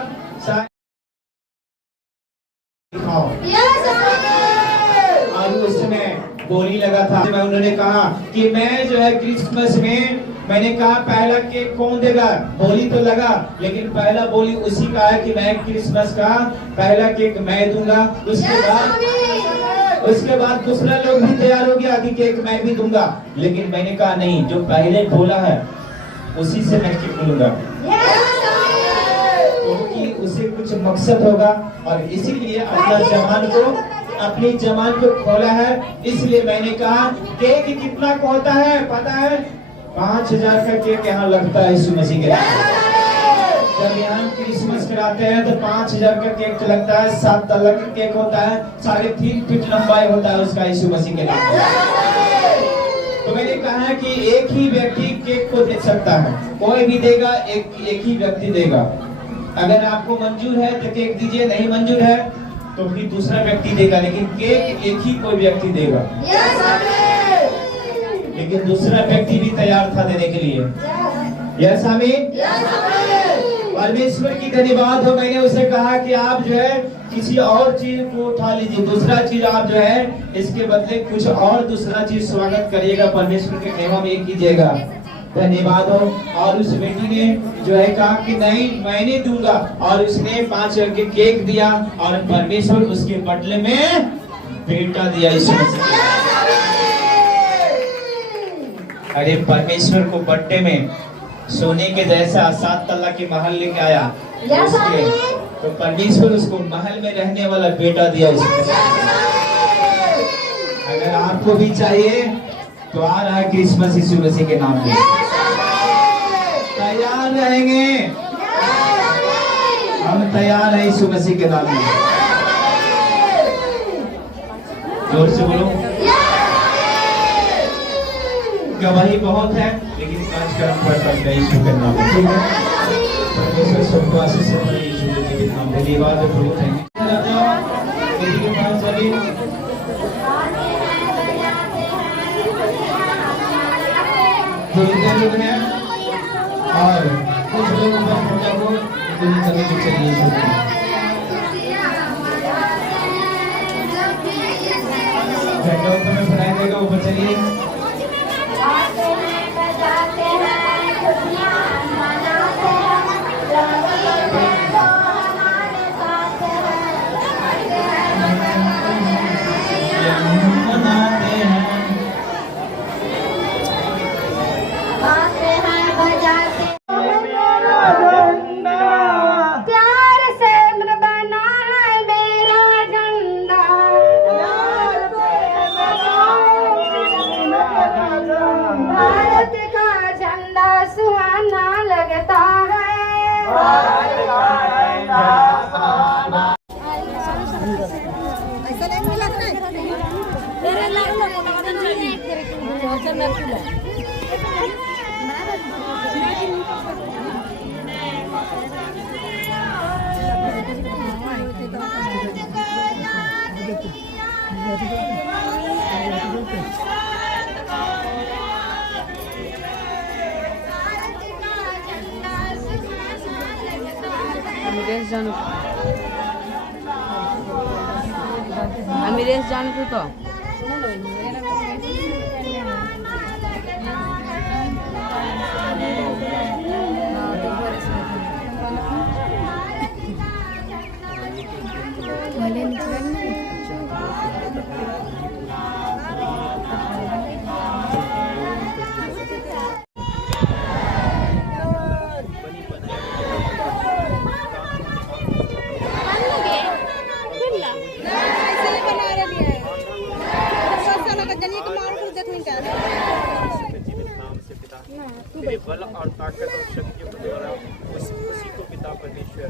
और उस समय बोली लगा था, मैं उन्होंने कहा कि मैं जो है क्रिसमस में, मैंने कहा पहला केक कौन देगा? बोली तो लगा, लेकिन पहला बोली उसी का है कि मैं क्रिसमस का पहला केक मैं दूंगा। उसके बाद दूसरा लोग भी तैयार हो गया कि केक मैं भी दूंगा, लेकिन मैंने कहा नहीं, जो पहले बोला है उसी से मैं केक दूंगा, क्योंकि उसे कुछ मकसद होगा। और इसीलिए अपनी जबान को खोला है। इसलिए मैंने कहा केक कितना का होता है पता है? 5000 का केक यहाँ लगता है यीशु मसीह के नाम। जब यहाँ क्रिसमस कराते हैं तो 5000 का केक लगता है, 7 तल्ला का केक होता है, 3.5 फीट लंबाई होता है उसका यीशु मसीह के नाम। तो मैंने कहा कि एक ही व्यक्ति केक को दे सकता है, कोई भी देगा, एक ही व्यक्ति देगा। अगर आपको मंजूर है तो केक दीजिए, नहीं मंजूर है तो फिर दूसरा व्यक्ति देगा, लेकिन केक एक ही कोई व्यक्ति देगा। लेकिन दूसरा व्यक्ति भी तैयार था देने के लिए। यस आमीन। परमेश्वर की धन्यवाद हो। मैंने उसे कहा कि आप जो है किसी और चीज को उठा लीजिए, दूसरा चीज आप जो है इसके बदले कुछ और दूसरा चीज स्वागत करिएगा, परमेश्वर के सेवा में कीजिएगा। धन्यवाद हो। और उस बेटी ने जो है कहा कि नहीं मैंने दूंगा, और उसने 5 के केक दिया और परमेश्वर उसके बदले में बेटा दिया यीशु मसीह। अरे परमेश्वर को बर्थडे में सोने के जैसा 7 तल्ला के महल लेके आया, तो परमेश्वर उसको महल में रहने वाला बेटा दिया यीशु मसीह। अगर आपको भी चाहिए तो आ रहा है क्रिसमस यीशु मसीह के नाम में। तैयार रहेंगे, हम तैयार हैं यीशु मसीह के नाम में। जोर से बोलो। गवाही बहुत है, लेकिन आज का हम यीशु के नाम में, ठीक है? परमेश्वर सबको आशीष दे, यीशु के नाम में। धन्यवाद प्रभु। कर जाओ किसी के पास चली। जो इधर लोग हैं और कुछ लोग ऊपर पहुंचा को इतनी तरह से चलिए झंडा ऊपर में फहराया जाएगा, ऊपर चलिए। प्यार से बना है मेरा झंडा, भारत का झंडा सुहाना लगता है। अमीरेश जान को तो तेरे बल और ताकत और शक्तियों के द्वारा उसी को पिता परमेश्वर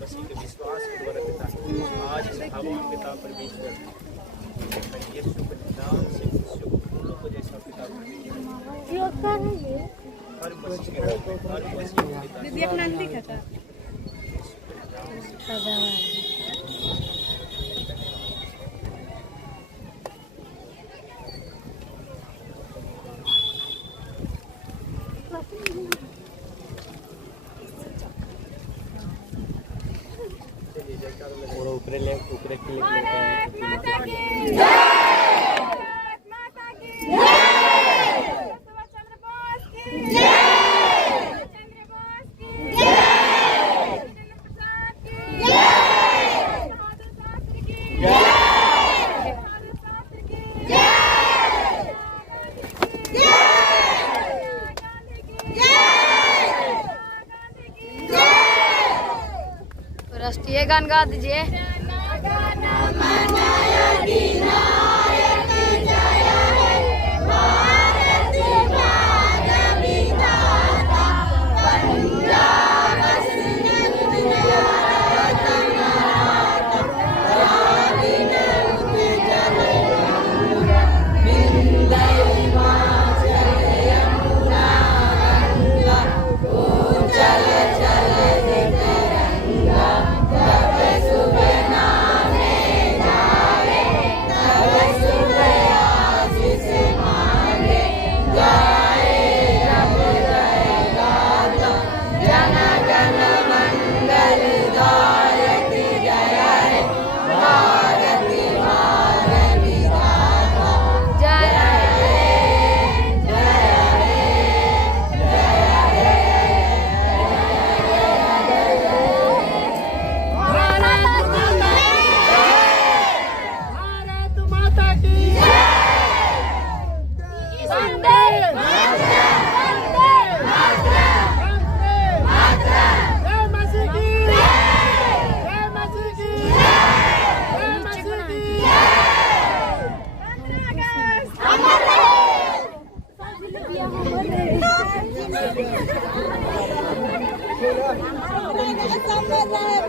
मसीह के विश्वास के द्वारा पिता आज इस हवा पिता परमेश्वर यीशु के नाम से खुशियों को फूलों को जैसा पिता परमेश्वर हर मसीह के पिता ऊपर राष्ट्रीय गान गा दीजिए।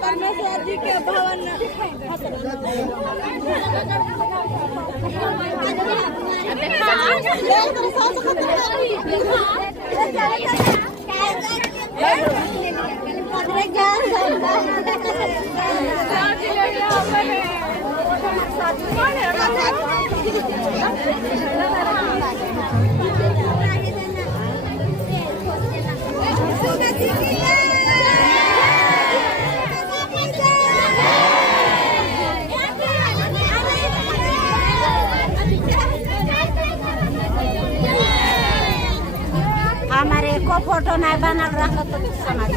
परमेश्वर जी के भवन हमारे को फोटो नहीं बना रखा तो समझ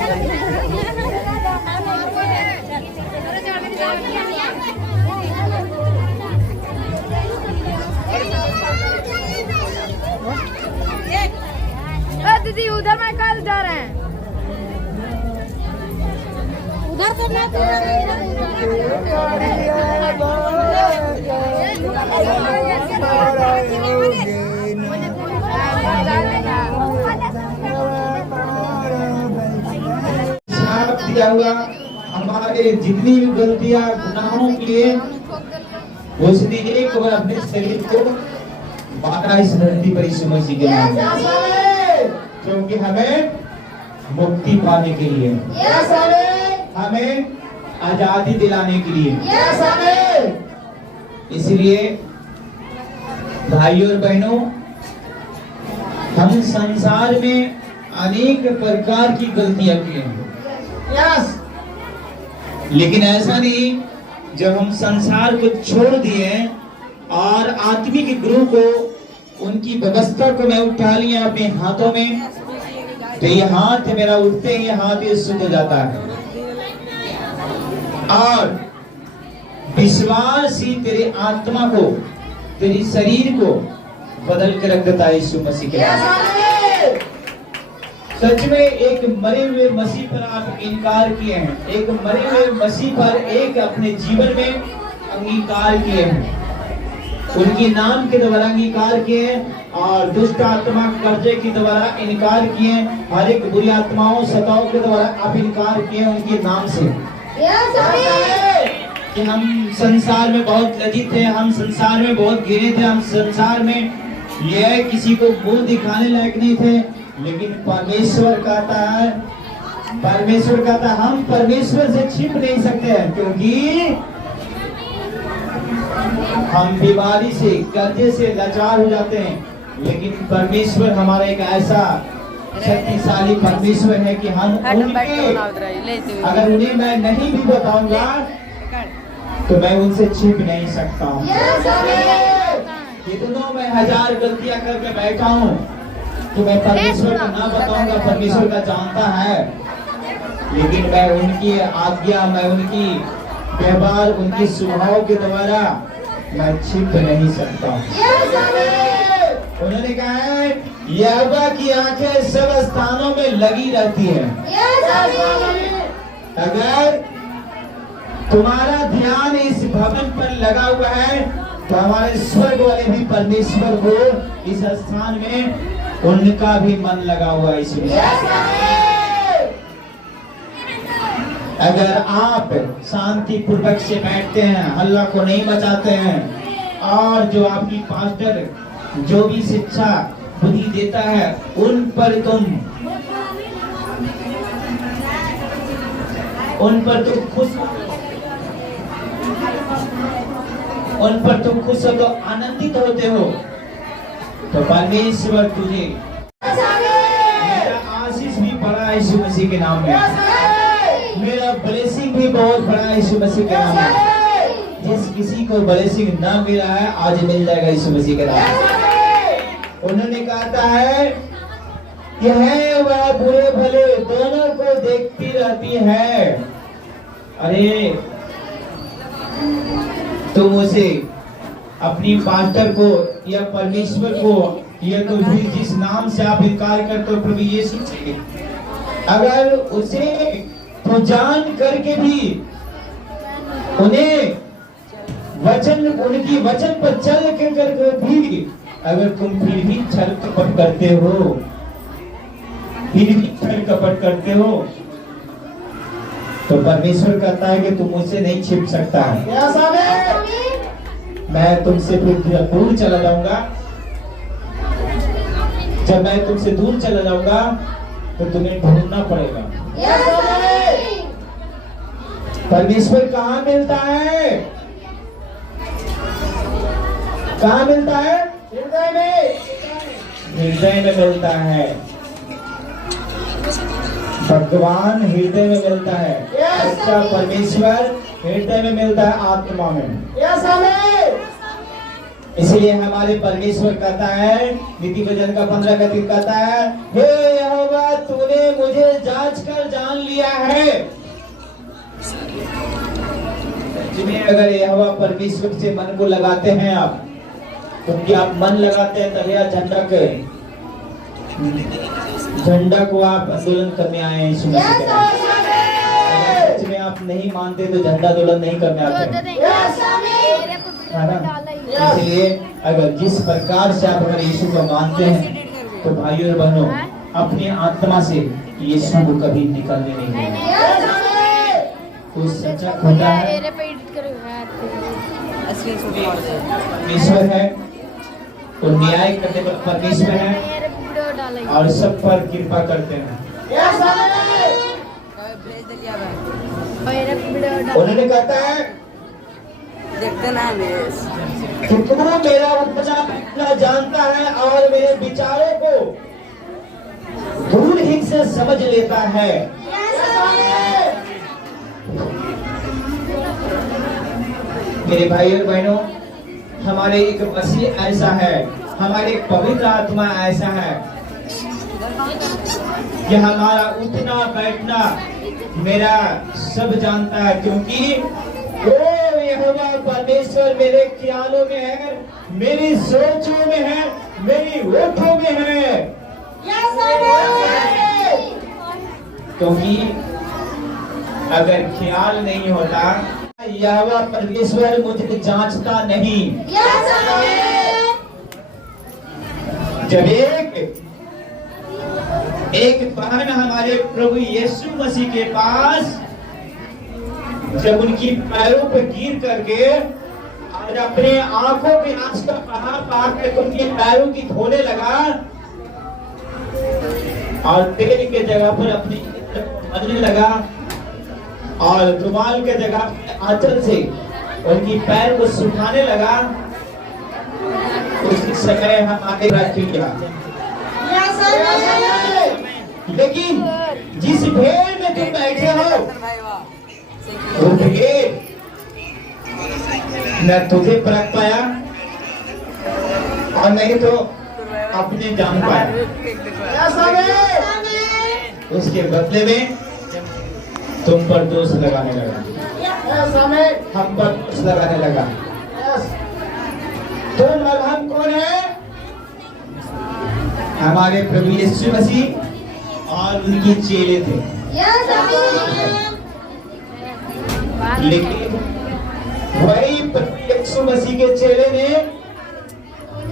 दीदी उधर में कल जा रहे हैं उधर से दिया हुआ हमारे जितनी भी गलतियां गुनाहों के लिए उसने एक बार अपने शरीर को बांटा इस धरती पर यीशु मसीह के नाम में, क्योंकि हमें मुक्ति पाने के लिए, हमें आजादी दिलाने के लिए। इसलिए भाइयों और बहनों, हम संसार में अनेक प्रकार की गलतियां की हैं, लेकिन ऐसा नहीं, जब हम संसार को छोड़ दिए और आत्मिक गुरु को, उनकी व्यवस्था को मैं उठा लिया अपने हाथों में, तो ये हाथ मेरा उठते ही हाथ ये शुद्ध हो जाता है और विश्वास ही तेरी आत्मा को, तेरी शरीर को बदल के रख देता है यीशु मसीह के नाम। सच में एक मरे हुए मसीह पर आप इनकार किए हैं, एक मरे हुए मसीह पर एक अपने जीवन में अंगीकार किए हैं, उनके नाम के द्वारा अंगीकार किए हैं और दुष्ट आत्मा कर्जे के द्वारा इनकार किए हैं, हर एक बुरी आत्माओं सताओं के द्वारा आप इनकार किए हैं उनके नाम से कि हम संसार में बहुत लज्जित थे, हम संसार में बहुत गिरे थे, हम संसार में ये किसी को मुंह दिखाने लायक नहीं थे। लेकिन परमेश्वर कहता है, परमेश्वर कहता है हम परमेश्वर से छिप नहीं सकते हैं, क्योंकि हम बीमारी से, कर्जे से लाचार हो जाते हैं, लेकिन परमेश्वर हमारा एक ऐसा शक्तिशाली परमेश्वर है कि हम उनके, अगर उन्हें मैं नहीं भी बताऊंगा तो मैं उनसे छिप नहीं सकता हूँ। कितनों मैं 1000 गलतियां करके बैठा हूँ तो मैं परमेश्वर को ना बताऊंगा, परमेश्वर का जानता है, लेकिन मैं उनकी आज्ञा, मैं उनकी व्यवहार, उनकी स्वभाव के द्वारा मैं छिप नहीं सकता। उन्होंने कहा है यहोवा की आंखें सब स्थानों में लगी रहती है। अगर तुम्हारा ध्यान इस भवन पर लगा हुआ है तो हमारे स्वर्ग वाले भी परमेश्वर को इस स्थान में उनका भी मन लगा हुआ है। इसलिए अगर आप शांति पूर्वक से बैठते हैं, हल्ला को नहीं मचाते हैं और जो आपकी पास्टर जो भी शिक्षा बुद्धि देता है उन पर तुम खुश हो तो आनंदित होते हो तो परमेश्वर तुझे मेरा आशीष भी बड़ा है यीशु मसीह के नाम में, मेरा ब्लेसिंग भी बहुत बड़ा है यीशु मसीह के नाम में। जिस किसी को ब्लेसिंग ना मिला है आज मिल जाएगा यीशु मसीह के नाम में। उन्होंने कहा है कि है वह बुरे भले दोनों को देखती रहती है। अरे तुम उसे अपनी पास्टर को या परमेश्वर को या तो जिस नाम से आप इनकार करते हो प्रभु यीशु से, अगर उसे तो जान करके भी उन्हें वचन, उनकी वचन पर चल कर भी अगर तुम फिर भी छल कपट करते हो, फिर भी छल कपट करते हो तो परमेश्वर कहता है कि तुम मुझसे नहीं छिप सकता है। मैं तुमसे फिर दूर चला जाऊंगा। जब मैं तुमसे दूर चला जाऊंगा तो तुम्हें ढूंढना पड़ेगा। परमेश्वर कहाँ मिलता है? कहाँ मिलता है? हृदय में। हृदय में मिलता है। भगवान हृदय में मिलता है। सच्चा परमेश्वर हृदय में मिलता है, आत्मा में। इसलिए हमारे परमेश्वर कहता है, नीति वचन का 15 का 3 कहता है, हे यहोवा तूने मुझे जांच कर जान लिया है। जिन्हें अगर यहोवा परमेश्वर से मन को लगाते हैं आप, क्योंकि आप मन लगाते हैं तभी आप झंडा को आप आंदोलन करने आए हैं। सच में आप नहीं मानते तो झंडा आंदोलन नहीं करने आते हैं। इसलिए अगर जिस प्रकार से आप अगर यीशु को मानते हैं तो भाइयों और बहनों, अपनी आत्मा से यीशु को कभी निकलने नहीं देना। तो सच्चा खोटा है, ईश्वर है, तो न्याय करने पर परमेश्वर है और सब पर कृपा करते हैं। उन्होंने कहता है देखते ना कि तू मेरा उपजा जानता है और मेरे विचारों को दूर ही से समझ लेता है। मेरे भाई और बहनों, हमारे एक मसीह ऐसा है, हमारे एक पवित्र आत्मा ऐसा है कि हमारा उठना बैठना मेरा सब जानता है, क्योंकि वो यहोवा परमेश्वर मेरे ख्यालों में है, मेरी सोचों में है, मेरी होठों में है। क्योंकि अगर ख्याल नहीं होता, यहोवा परमेश्वर मुझे जांचता नहीं। जब एक बहन हमारे प्रभु यीशु मसीह के पास जब उनकी पैरों पर गिर करके और अपने आंखों के आंसू का बहाव पाकर उनके पैरों की धोने लगा और तेल के जगह पर अपनी मलने लगा और रुमाल के जगह आंचल से उनकी पैर को सुखाने लगा, उसी समय हम आगे किया। लेकिन जिस भेड़ में तुम बैठे हो वो भेड़ न तुझे परख पाया और नहीं तो अपने जान पाया। उसके बदले में तुम पर दोष लगाने लगा, हम पर दोष लगाने लगा। तुम और हम कौन है? हमारे प्रभु यीशु मसीह और उनके चेले थे। लेकिन वही प्रभु यीशु मसीह के चेले ने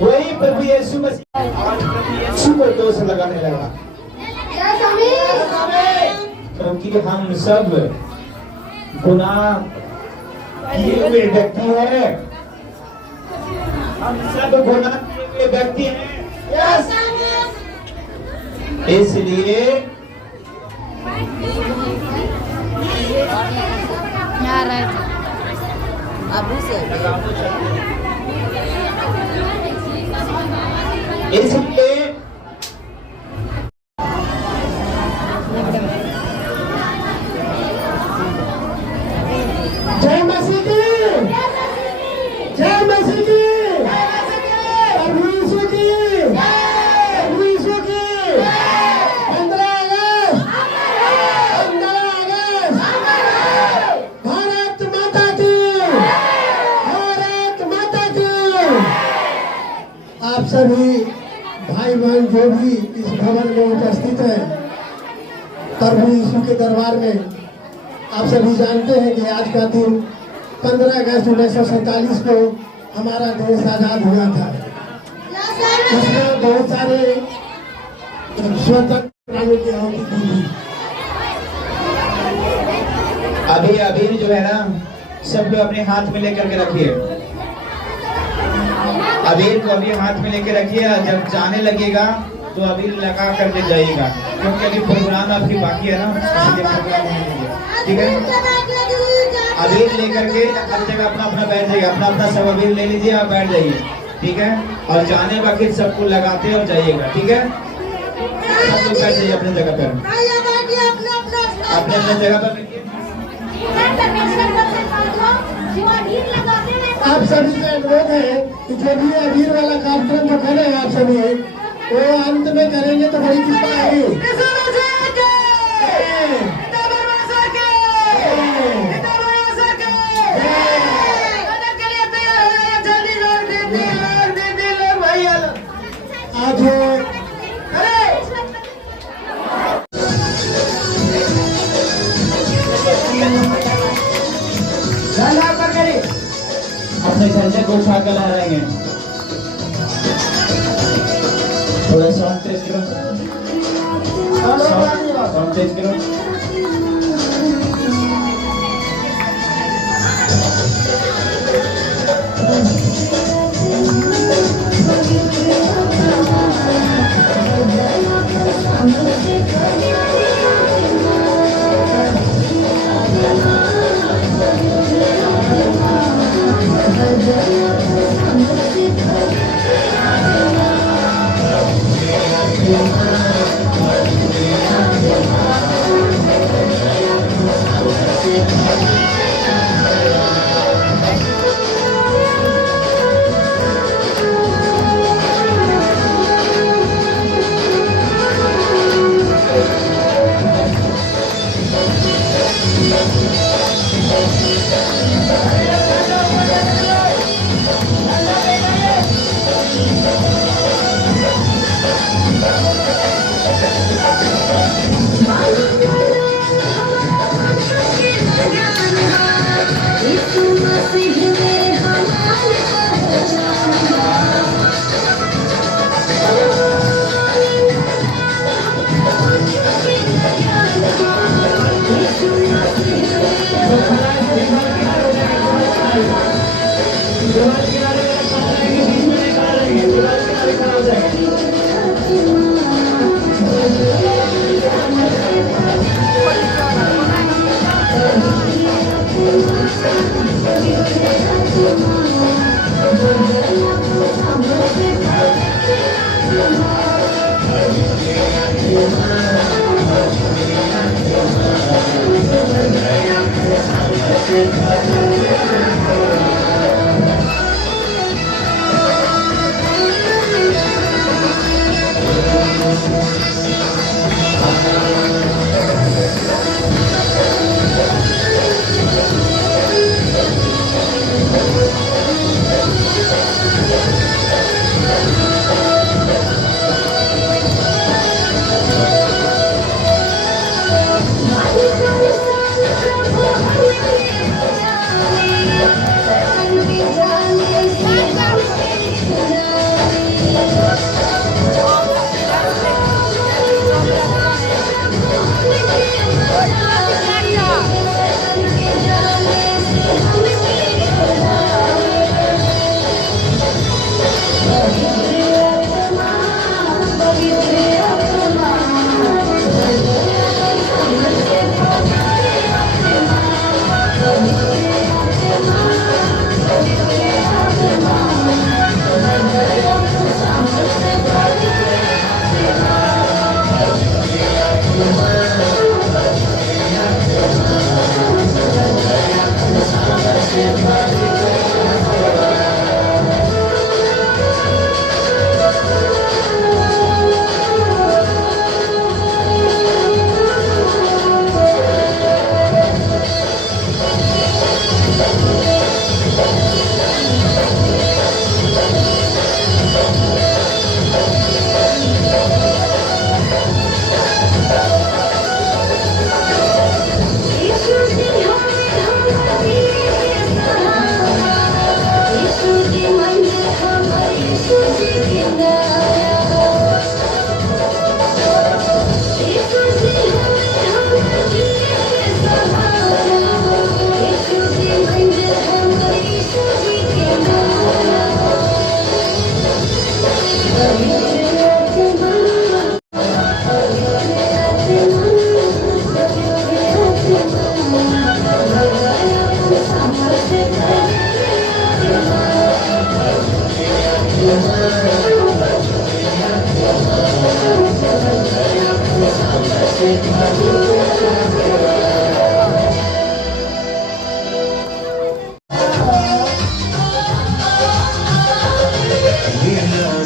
वही प्रभु यीशु मसीह और प्रभु यीशु को दोष लगाने लगा, क्योंकि हम सब गुनाह किए हुए व्यक्ति हैं, हम सब गुनाह किए हुए व्यक्ति हैं। इसलिए इसलिए जय मसीह की, जय मसीह की, प्रभु यीशु की, प्रभु यीशु की। 15 अगस्त, 15 अगस्त, भारत माता की, भारत माता की। आप सभी भाई बहन जो भी इस भवन में उपस्थित हैं, प्रभु यीशु के दरबार में, आप सभी जानते हैं कि आज का दिन 15 अगस्त 1947 को हमारा देश आजाद हुआ था। उसमें बहुत सारे स्वतंत्र प्राणों की आहुति दी। अभी जो है ना, सब लोग अपने हाथ में लेकर के रखिए, अबीर को अभी हाथ में लेके रखिए। जब जाने लगेगा तो अबीर लगा करके जाइएगा, क्योंकि अभी प्रोग्राम आपकी बाकी है ना, इसलिए प्रोग्राम नहीं है, ठीक है। अबीर लेकर के हर जगह अपना अपना बैठ जाइए, अपना अपना सब अबीर ले लीजिए, आप बैठ जाइए, ठीक है। और जाने बाकी सबको लगाते और जाइएगा, ठीक है। सब लोग बैठ जाइए अपने जगह पर, अपने अपने जगह पर बैठिए। आप सभी से अनुरोध है कि जो भी अबीर वाला कार्यक्रम जो करे आप सभी वो अंत में करेंगे तो बड़ी कृपा है। आज अपने झंडे को उठाकर लहराएंगे। थोड़ा साउंड तेज करो, साउंड तेज करो।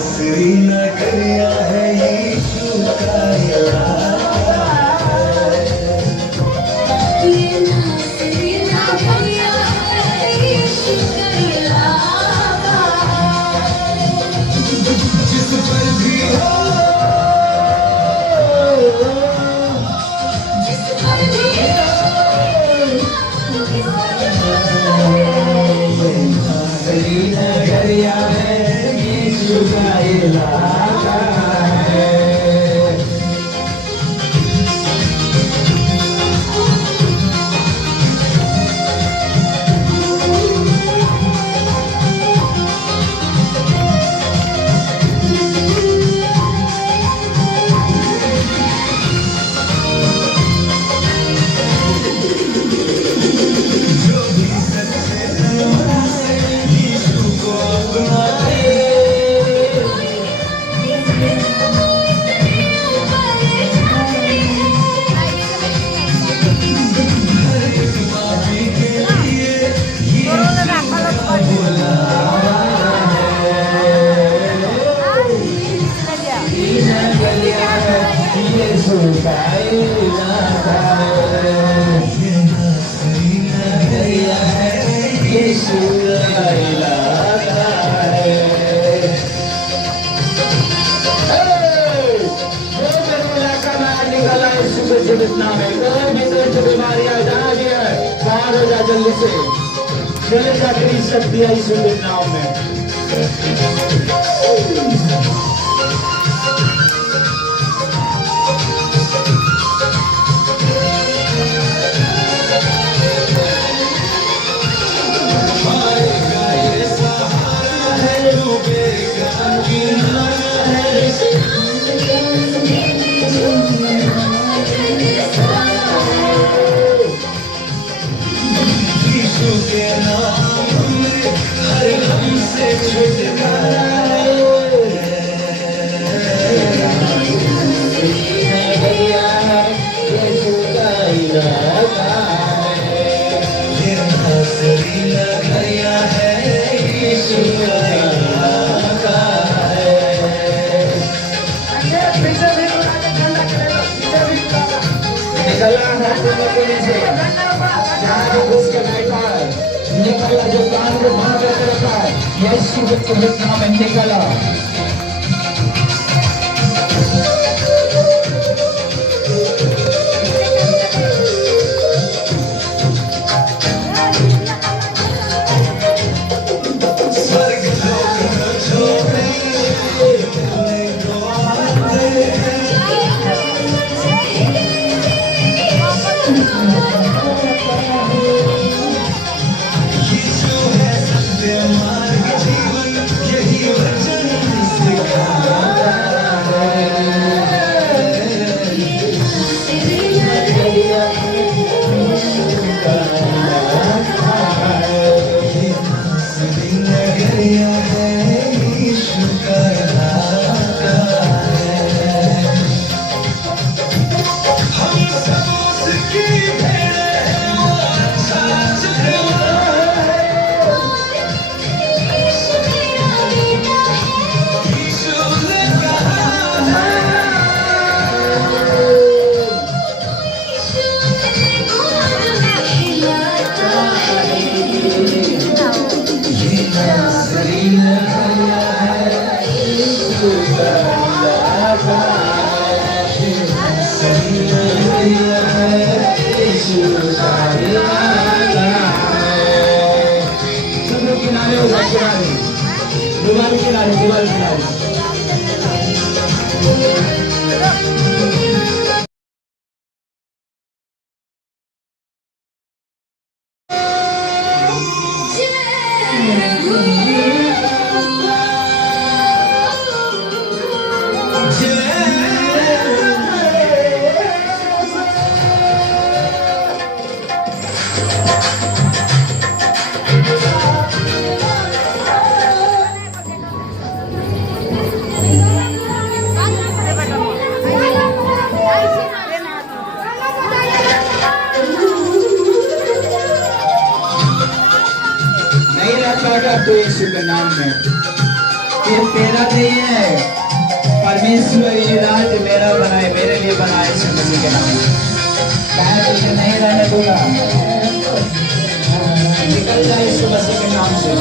श्रीनगरिया है यीशु का इलाका है। बीमारियां जहाँ भी है बाहर हो जा जल्दी से, चले जाकर शक्ति आई सुंदर नाम में। निकला जो कान को बंद करके रखा है, यीशु के नाम में निकला। अब तो यीशु के नाम में, ये तेरा नहीं है, परमेश्वर ये राज मेरा बनाए, मेरे लिए बनाए यीशु मसीह के नाम में। मैं तुझे नहीं रहने दूंगा, निकल जा यीशु मसीह के नाम से।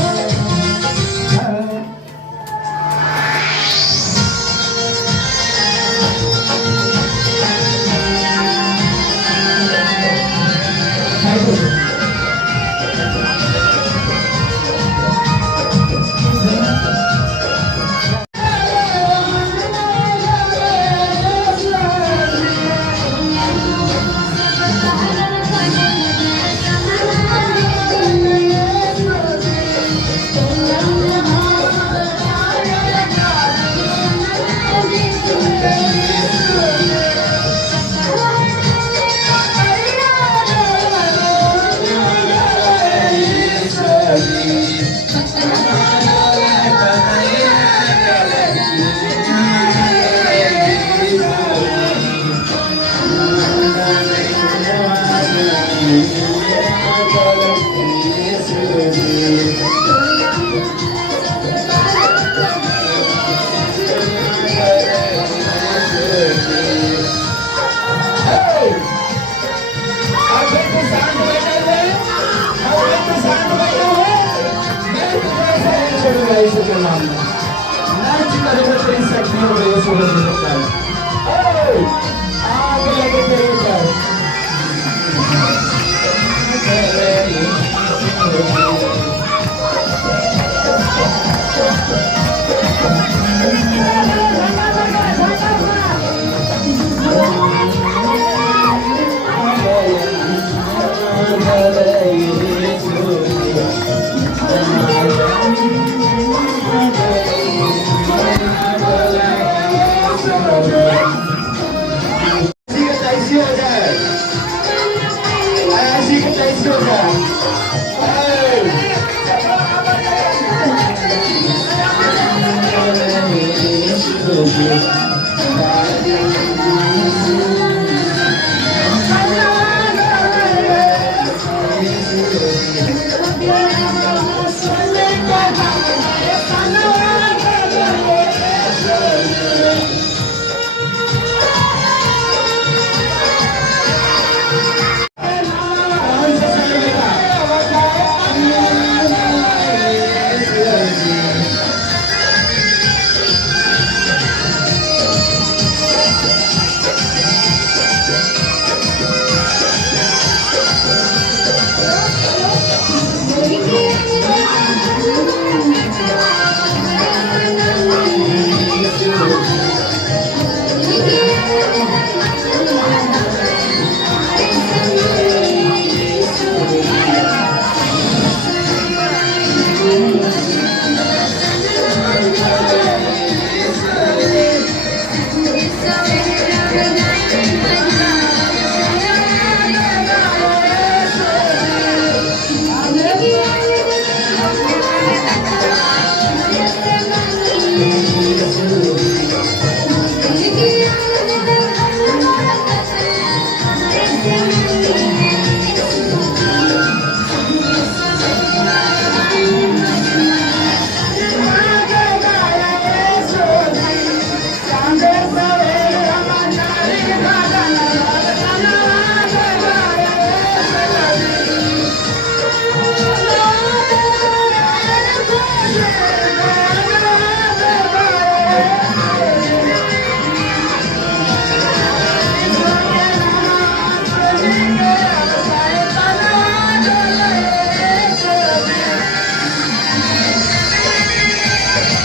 यीशु के नाम में नाच करेगा तेरी शक्ति हो गई यीशु मसीह के नाम में। आग लगे तेरे ऊपर।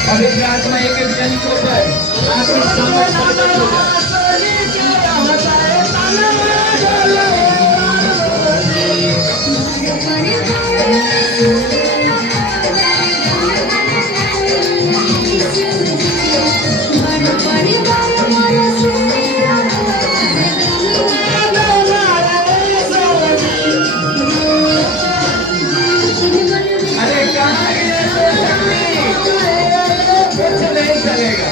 पवित्र आत्मा एक एक जन के ऊपर आपकी समझ प्रकट हो जाए। अरे कहाँ है कुछ नहीं चलेगा।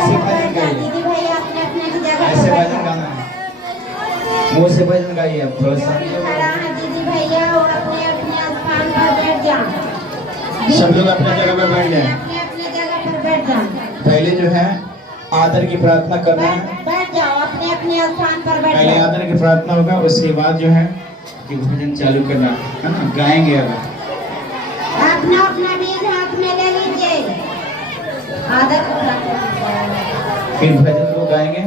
ऐसे भजन गाइए, दीदी भैया अपने अपने की जगह ऐसे पर बैठ भजन जाओ। गाना है, मुंह से भजन गाइए आप थोड़ा सा। जो खड़ा है दीदी भैया वो अपने अपने स्थान पर बैठ जाओ। सब लोग अपने जगह पर बैठ जाएं। अपने अपने जगह पर बैठ जाओ। पहले जो है आदर की प्रार्थना करना है, बैठ जाओ अपने अपने स्थान पर बैठ पहले जाओ। आदर की प्रार्थना होगा, उसके बाद जो है कि भजन चालू करना है ना, गाएंगे अब। अपना अपना बीज हाथ में ले लीजिए। आदर की प्रार्थना। फिर भजन को गाएंगे।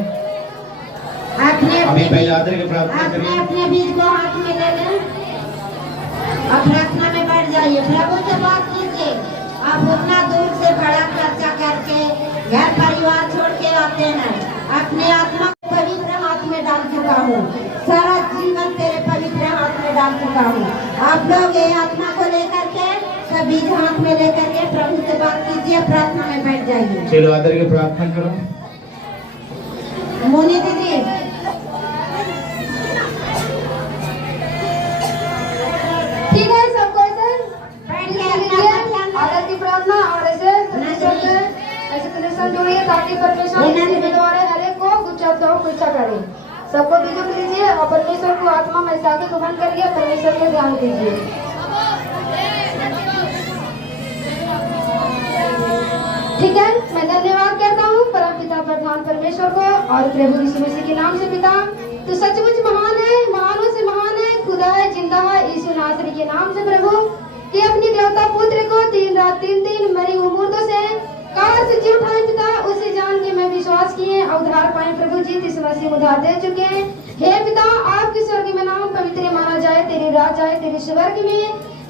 अपने अभी पहले आदर की प्रार्थना अपने करिए। अपने बीज को हाथ में ले लें और प्रार्थना में बैठ जाइए। प्रभु से बात कीजिए। आप उतना दूर से बड़ा खर्चा करके घर परिवार छोड़ के आते हैं। अपने आत्मा को पवित्र हाथ में डाल चुका हूँ। सारा जीवन तेरे पवित्र हाथ में डाल चुका हूँ। आप लोग ये आत्मा को लेकर के सब बीज हाथ में लेकर के प्रभु से बात कीजिए। प्रार्थना में बैठ जाइए। चलो आदर की प्रार्थना करो। मोनी दीदी ठीक है, सबको ऐसे बैठ लीजिए, के आदर की प्रार्थना और ऐसे कनेक्शन जोड़िए ताकि परमेश्वर इसके द्वारा हर एक को कुछ इच्छा करे। सबको बीजों को लीजिए और परमेश्वर को आत्मा में सागे को बंद करिए, परमेश्वर को ध्यान दीजिए। ठीक है, मैं धन्यवाद करता हूँ परम पिता प्रधान परमेश्वर को और प्रभु यीशु मसीह के नाम से। पिता तो सचमुच महान है, महानों से महान है, खुदा है, जिंदा है, यीशु नासरी के नाम से प्रभु कि अपनी इकलौता पुत्र को 3 रात 3 दिन मरी हुई मुर्दों से कब्र से जी उठाए पिता, उसे जान के मैं विश्वास किए और उद्धार पाए प्रभु जी। इस मसीह उद्धार दे चुके हैं। हे पिता, आपके स्वर्ग में नाम पवित्र माना जाए, तेरी राज आए, तेरे स्वर्ग में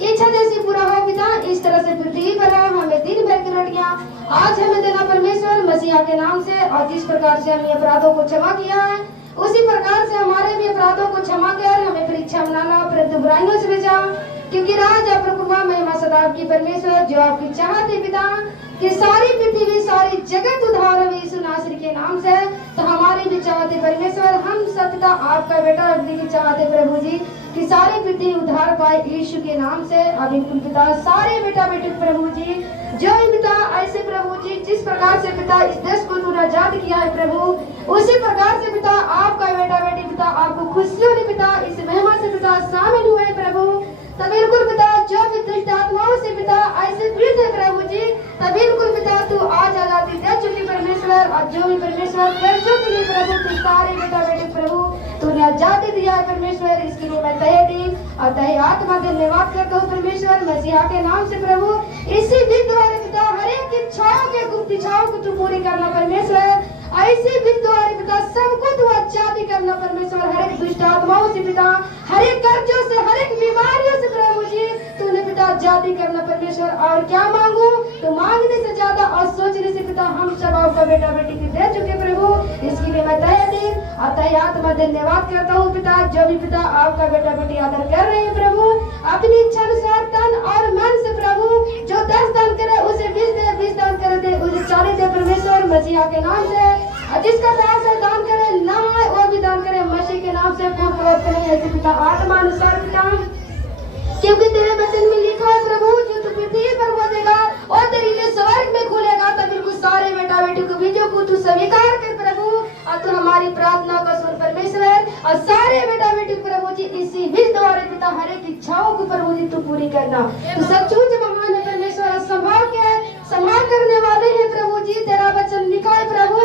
इच्छा जैसी पूरा हो पिता, इस तरह से पृथ्वी पर हो। हमें दिन भर की रोटियां आज हमें देना परमेश्वर मसीहा के नाम से, और जिस प्रकार से हमने अपराधों को क्षमा किया है उसी प्रकार से हमारे भी अपराधों को क्षमा कर हमें परीक्षा बनाना, परंतु बुराइयों से बचा, क्योंकि राज और प्रभुता महिमा सदा आपकी परमेश्वर जो आपकी चाहत है पिता कि सारी पृथ्वी सारी जगत उद्धार हो यीशु नासरी के नाम से। तो हमारी भी चाहते परमेश्वर, हम सब पिता आपका बेटा अब्दी की चाहते प्रभु जी कि सारी पृथ्वी उद्धार पाए यीशु के नाम से। अब बिल्कुल पिता सारे बेटा बेटे प्रभु जी जो भी पिता ऐसे प्रभु जी जिस प्रकार से पिता इस देश को तूने आजाद किया है प्रभु, उसी प्रकार से पिता आपका बेटा बेटी पिता आपको खुशियों ने पिता इस महिमा से पिता शामिल हुए प्रभु। तब बिल्कुल पिता जो भी दुष्ट आत्माओं से पिता ऐसे पीड़ित है प्रभु जी, तब बिल्कुल पिता तू आज आजादी दे चुकी परमेश्वर, और जो भी परमेश्वर कर्जों के लिए प्रभु तू सारे बेटा बेटे प्रभु तूने आजादी दिया है परमेश्वर। इसके लिए मैं तहे दिल और तहे आत्मा धन्यवाद करता हूँ परमेश्वर मसीहा के नाम से प्रभु। इसी दिन द्वारा पिता हर एक इच्छाओं के गुप्त इच्छाओं को तू पूरी करना परमेश्वर। ऐसे दिन द्वारा पिता सबको तू आजादी करना परमेश्वर, हर एक दुष्ट आत्माओं से पिता, हर एक कर्जों से, हर एक बीमारियों से प्रभु जी तूने पिता आजादी करना परमेश्वर। और क्या मांगू तो मांगने से ज्यादा और सोचने से पिता हम सब आपका बेटा बेटी की दे चुके प्रभु। इसके लिए मैं तहे दिल और तहे आत्मा धन्यवाद करता हूँ पिता। जो भी पिता आपका बेटा बेटी आदर कर रहे हैं प्रभु, अपनी इच्छा अनुसार तन और मन से प्रभु जो 10 दान करे उसे 20 दे, 20 दान करे दे उसे 40 दे परमेश्वर मसीहा के नाम से। और जिसका दास है दान करे, ना है वो भी दान करे मसीह के नाम से। पूर्ण प्रवृत्ति नहीं ऐसे पिता आत्मा अनुसार पिता, क्योंकि तेरे वचन में लिखा है प्रभु जो तू पृथ्वी पर बोलेगा और तेरे लिए स्वर्ग में खुलेगा। तब बिल्कुल सारे बेटा बेटी को बीजों को तू स्वीकार कर प्रभु, और तू हमारी प्रार्थना को सुन परमेश्वर। और सारे बेटा बेटी प्रभु जी इसी बीज द्वारा पिता हर एक इच्छाओं को प्रभु जी तू पूरी करना। तो सचमुच महान है परमेश्वर, संभाल करने वाले हैं प्रभु जी। तेरा वचन लिखा है प्रभु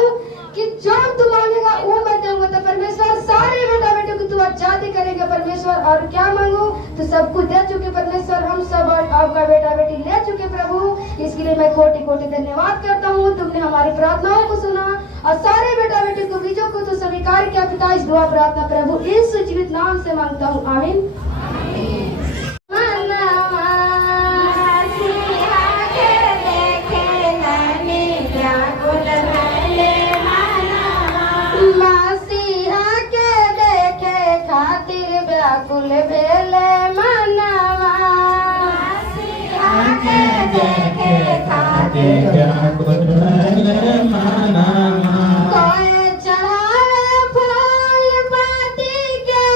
कि जो तू मांगेगा वो मैं दूंगा। तो परमेश्वर सारे बेटा बेटे को तू आजादी करेगा परमेश्वर। और क्या मांगू तो सब कुछ दे चुके परमेश्वर, हम सब आपका बेटा बेटी ले चुके प्रभु। इसके लिए मैं कोटि कोटि धन्यवाद करता हूँ। तुमने हमारी प्रार्थनाओं को सुना और सारे बेटा बेटे को बीजों को तू स्वीकार किया पिता। इस दुआ प्रार्थना प्रभु इस जीवित नाम से मांगता हूँ, आमीन। व्याकुल भेले मनवा, कोई चढ़ावे फूल पाती के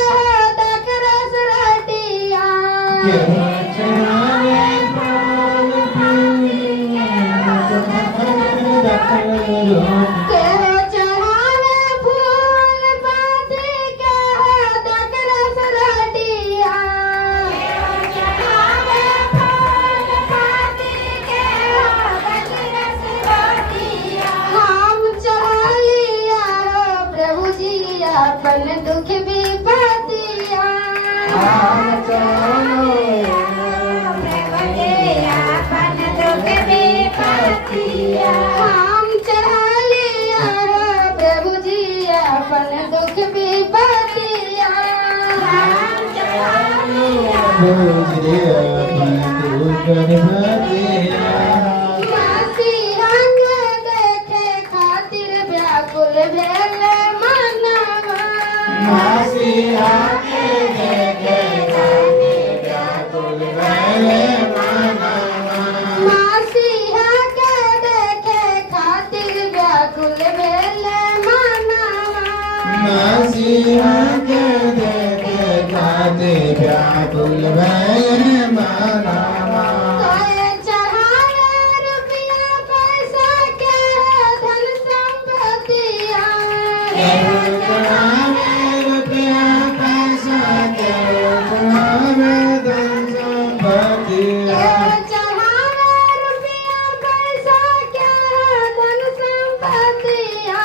दक रस रटिया, के हम चढ़ा लिया प्रभु जी अपन दुख विपत्तिया। मसीहा के देखे खातिर व्याकुल भेल मनवा। मसीहा के देखे खातिर व्याकुल भेल मनवा। मसीहा के देखे खातिर व्याकुल भेल मनवा। मसीहा के देखे खातिर व्याकुल भेल मनवा। तोए चढ़ावे रुपया पैसा के धन संपत्तिया। केहू चढ़ावे रुपया पैसा, केहू चढ़ावे धन संपत्तिया। चढ़ावे रुपया पैसा के धन संपत्तिया।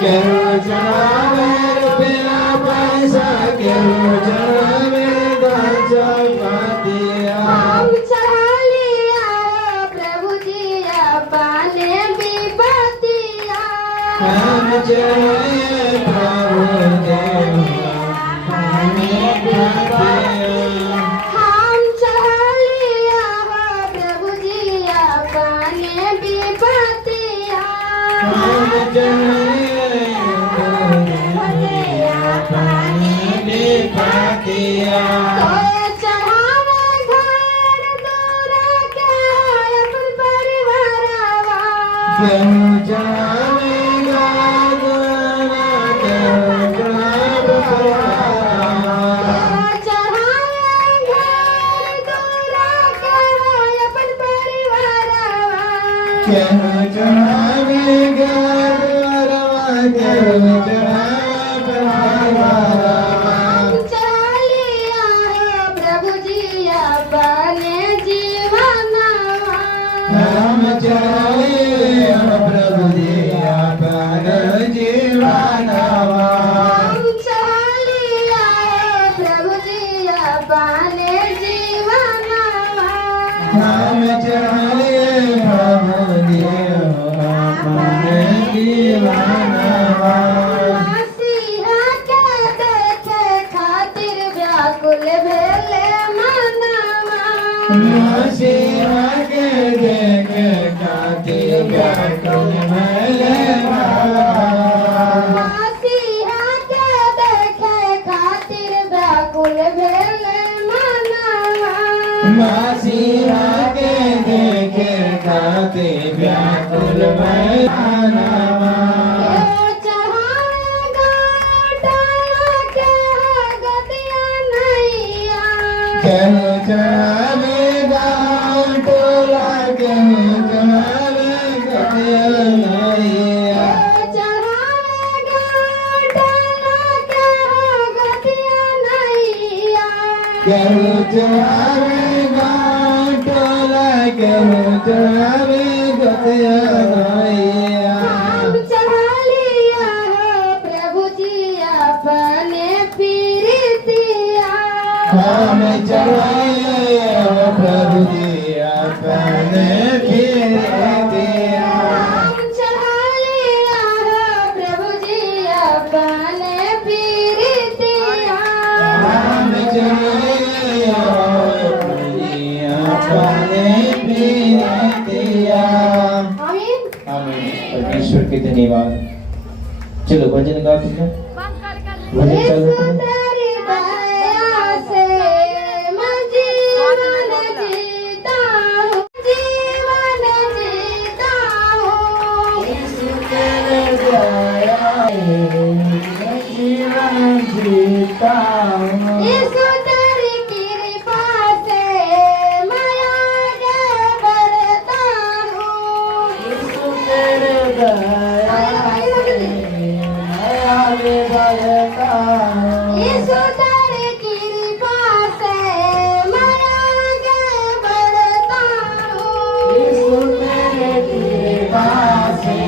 केहू चढ़ावे रुपया पैसा, केहू चढ़ावे धन संपत्तिया। हम चढ़ा लिया प्रभु जी अपने विपत्तिया। हम चढ़ाए प्रभु देव अपने विपत्तिया। हम चढ़ा लिया प्रभु जी अपने विपत्तिया। हम चढ़ाए अपने विपत्तिया। तोए चढ़ावे घर दूर के अपन परिवारवा। केहू चढ़ावे गाना, केहू चढ़ावे परिवार। चढ़ावे घर दूर के अपन परिवारवा। केहू चढ़ावे गाना, केहू चढ़ावे परिवार। हम चढ़ा लिया प्रभु जी अपने जीवनवा। हम चढ़ाए प्रभु जी अपन जीवनवा। हम चढ़ा लिया प्रभु जी अपने जीवनवा। हम चढ़ाए प्रभु जी अपन जीवनवा। मसीहा के देखे खातिर व्याकुल भेल मनवा। मसीहा के देखे खातिर व्याकुल भेल मनवा। मसीहा के देखे खातिर व्याकुल भेल मनवा। मसीहा के देखे खातिर व्याकुल भेल मनवा। चढ़ावे गाटा के गतिया नैया। केहू चढ़ावे गाँव टोला, केहू चढ़ावे गतिया नैया। चढ़ावे गाटा के गतिया नैया। केहू चढ़ावे गाँव टोला, केहू चढ़ावे गतिया नैया। हम चढ़ा लिया प्रभु जी अपने प्रीतिया। हम चढ़ाए प्रभु जी अपने प्रीतिया। हम चढ़ा लिया प्रभु जी अपने प्रीतिया। हम चढ़ाए प्रभु जी अपने प्रीतिया। आमीन। आमीन। परमेश्वर के धन्यवाद। चलो भजन गाओ तुमने। भजन चालू यीशु करो। तेरी दया से मैं जीवन जीता हूँ। जीवन जीता हूँ। यीशु तेरे दया मैं जीवन जीता हूँ। यीशु तेरी कृपा से मैं आगे बढ़ता हूँ। यीशु तेरे दया से मैं आगे बढ़ता हूँ। यीशु तेरी कृपा से मैं आगे बढ़ता हूँ। यीशु तेरे कृपा से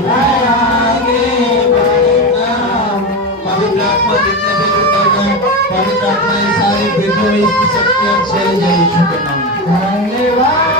मैं आगे बढ़ता हूँ। पवित्र आत्मा जितने भी लोग हैं, पवित्र आत्मा ये सारे वृद्धों में इसकी शक्ति और चले जाए यीशु के नाम में। धन्यवाद।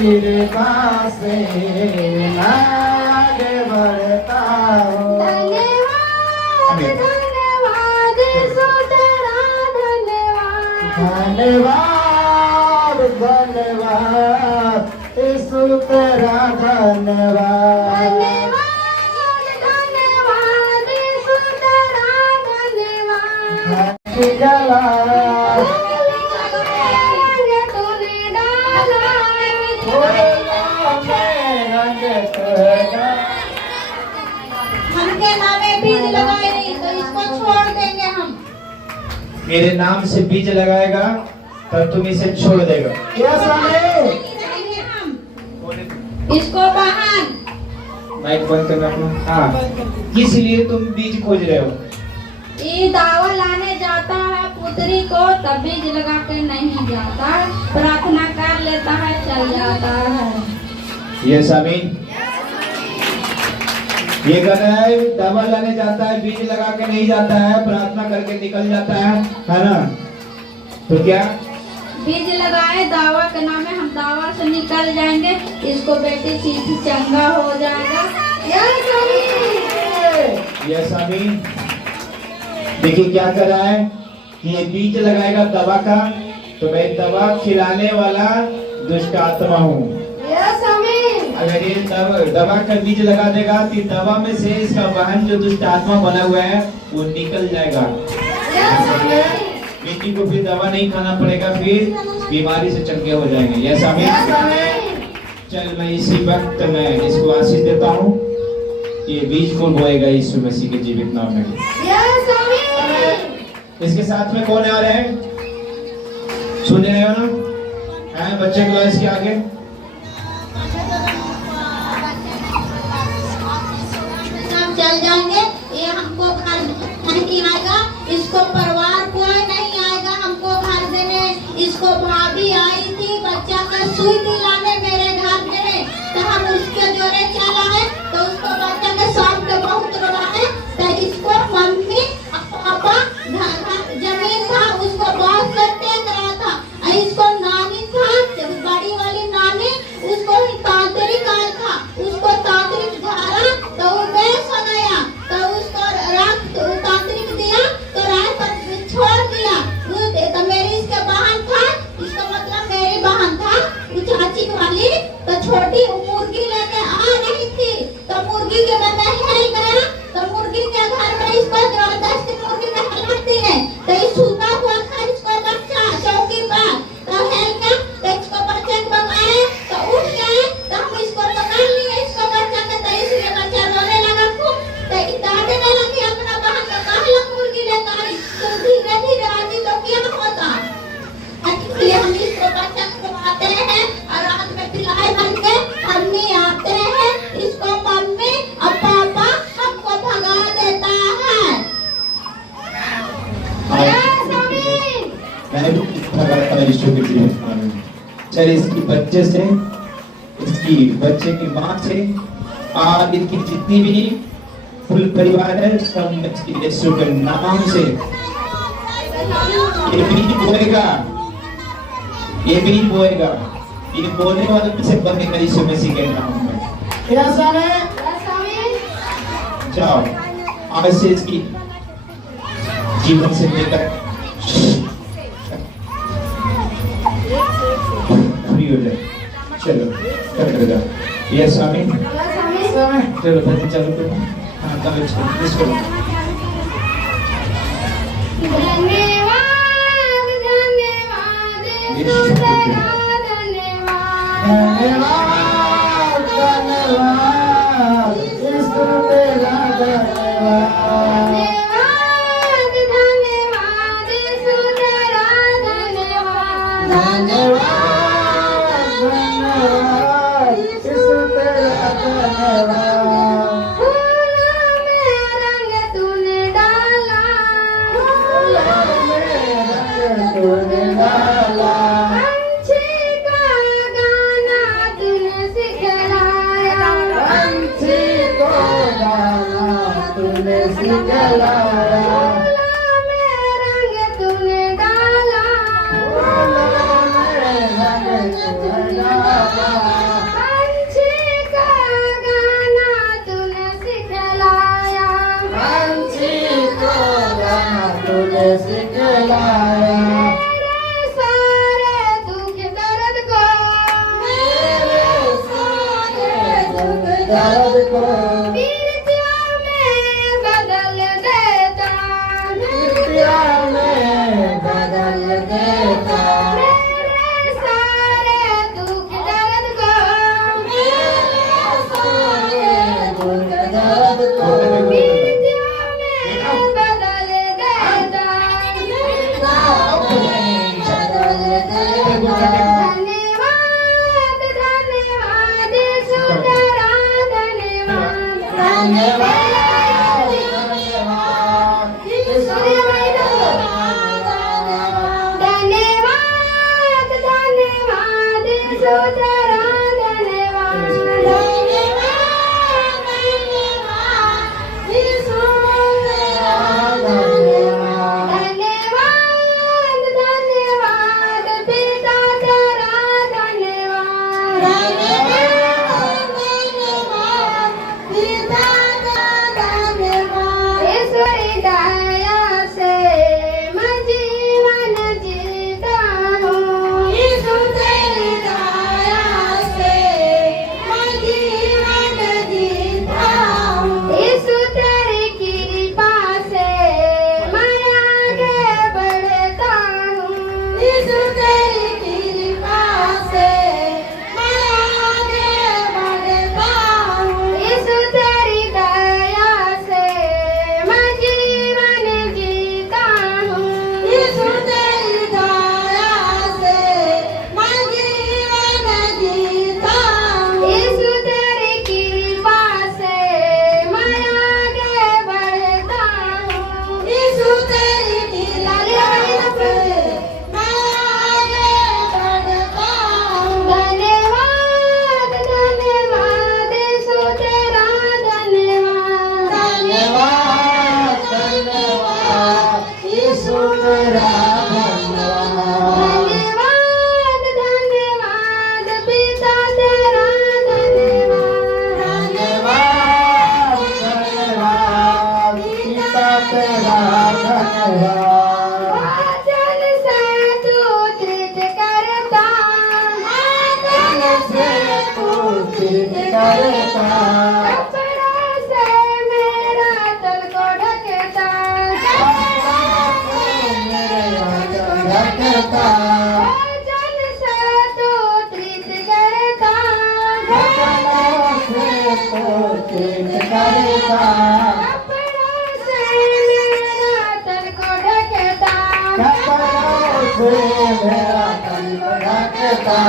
कृपा से आगे बढ़ता हूँ। धन्यवाद धन्यवाद यीशु तेरा धन्यवाद। धन्यवाद धन्यवाद यीशु तेरा धन्यवाद। धन्यवाद यीशु तेरा धन्यवाद। जला हमके नामे बीज लगाए नहीं तो इसको छोड़ देंगे हम। मेरे नाम से बीज लगाएगा तब तुम इसे छोड़ देगा। इसको बाहर माइक बंद करना अपना। हाँ, किस लिए तुम बीज खोज रहे हो? ये दावा लाने जाता है पुत्री को तब बीज लगा के नहीं जाता, प्रार्थना कर लेता है चल जाता है। यस आमीन। ये कर रहा है, दवा लाने जाता है, बीज लगा के नहीं जाता है, प्रार्थना करके निकल जाता है ना? तो क्या बीज लगाए दावा के नाम में हम दावा से निकल जाएंगे, इसको बेटी सीधी चंगा हो जाएगा। यस आमीन। देखिए क्या कर रहा है कि ये बीज लगाएगा दवा का, तो मैं दवा खिलाने वाला दुष्ट आत्मा हूँ। अगर ये दवा का बीज लगा देगा तो दवा में से इसका वाहन जो दुष्ट आत्मा बना हुआ है वो निकल जाएगा। बेटी को फिर दवा नहीं खाना पड़ेगा, फिर बीमारी से चंगे हो जाएंगे। यस आमीन। चल मैं इसी वक्त मैं इसको आशीष देता हूँ, ये बीज को बोएगा यीशु मसीह के जीवित नाम में। इसके साथ में कौन आ रहे हैं? सुन रहे हो ना? हैं बच्चे को इसके आगे चल जाएंगे। ये हमको घर नहीं आएगा, इसको परिवार कोई नहीं आएगा हमको घर देने। इसको भाभी आई थी बच्चा का सुई दिलाने मेरे घर में, तो हम उसके जोड़े चला है तो उसको बच्चा के साथ के बहुत रोना है। तो इसको मम्मी पापा जमीन था उसको बहुत करते रहा था। इसको नानी था बड़ी वाली नानी, उसको तांत्रिक आया था, उसको तांत्रिक झाड़ा तो वो बेस हो गया, तो उसको रात तांत्रिक दिया तो रात पर छोड़ दिया। वो तो मेरी इसके बहन था, इसका मतलब मेरी बहन था वो चाची वाली, तो छोटी मुर्गी लेके आ रही थी, तो मुर्गी के मैं हेल गया, तो मुर्गी के घर में इसको जबरदस्ती मुर्गी में हलाती है, तो ये सूता हुआ था इसको बच्चा चौकी पर, तो हेल का तो इसको बच्चे को बनाए तो उठ गए, तो हम इसको पकड़ लिए इसको बच्चा के, तो इसलिए बच्चा रोने लगा खूब, तो डांटने लगी अपना बहन का कहला मुर्गी लेकर आई, तो धीरे धीरे आती तो क्या होता। इसलिए हम इसको बच्चा को आते हैं और रात में पिलाए बन के मम्मी आते हैं, इसको मम्मी और पापा हमको भगा देता है। मैंने भी भगाता है यीशु के जीवित नाम में। चल इसकी बच्चे से, इसकी बच्चे की माँ से और इनकी जितनी भी फुल परिवार है सब यीशु के नाम से ये बीज बोएगा, ये बीज बोएगा, ये बोलने वालों में से बनेगा यीशु मसीह के नाम में। जाओ आज से इसकी जीवन से लेकर फ्री हो जाए। चलो कर जाओ। यस आमीन। चलो बच्चे चलो करो। हाँ चलो इसको धन्यवाद धन्यवाद यीशु तेरा धन्यवाद। धन्यवाद धन्यवाद यीशु तेरा धन्यवाद। धन्यवाद सिखलाया, झूला में रंग तूने डाला, पंछी का गाना तूने सिखलाया, तूने सिखलाया, मेरे सारे दुख दर्द को, दर्द को पीरतियों में बदल देता, प्यार में बदल देता, मेरे सारे दुख दर्द को, दर्द को पीरतियों में बदल देता, बदल देता। धन्यवाद धन्यवाद यीशु तेरा धन्यवाद, धन्यवाद, यीशु धन्यवाद धन्यवाद यीशु तेरा धन्यवाद, यीशु तेरा धन्यवाद, धन्यवाद पिता तेरा धन्यवाद, ईश्वरी दया से मैं जीवन जीता हूँ, यीशु तेरी दया से मैं जीवन जीता हूँ, यीशु तेरी कृपा से मैं आगे बढ़ता हूँ, यीशु तेरी कृपा से मैं आगे बढ़ता हूँ, यीशु तेरी दया से मैं जीवन जीता हूँ, यीशु तेरी दया से मैं जीवन जीता हूँ, यीशु तेरी कृपा से मैं आगे बढ़ता हूँ, यीशु तेरी कृपा से मैं आगे बढ़ता हूँ, धन्यवाद धन्यवाद यीशु तेरा धन्यवाद, धन्यवाद, धन्यवाद यीशु तेरा धन्यवाद, धन्यवाद धन्यवाद पिता तेरा धन्यवाद, धन्यवाद, धन्यवाद पिता तेरा धन्यवाद, वचन से तू तृप्त करता, वचन से तू तृप्त करता, कपड़ा से मेरा तन को ढकता, ढकता, वचन से तू तृप्त करता, कपड़ों से तू तृप्त करता, कपड़ों से मेरा तन को ढकता, कपड़ों से मेरा तन ढकता,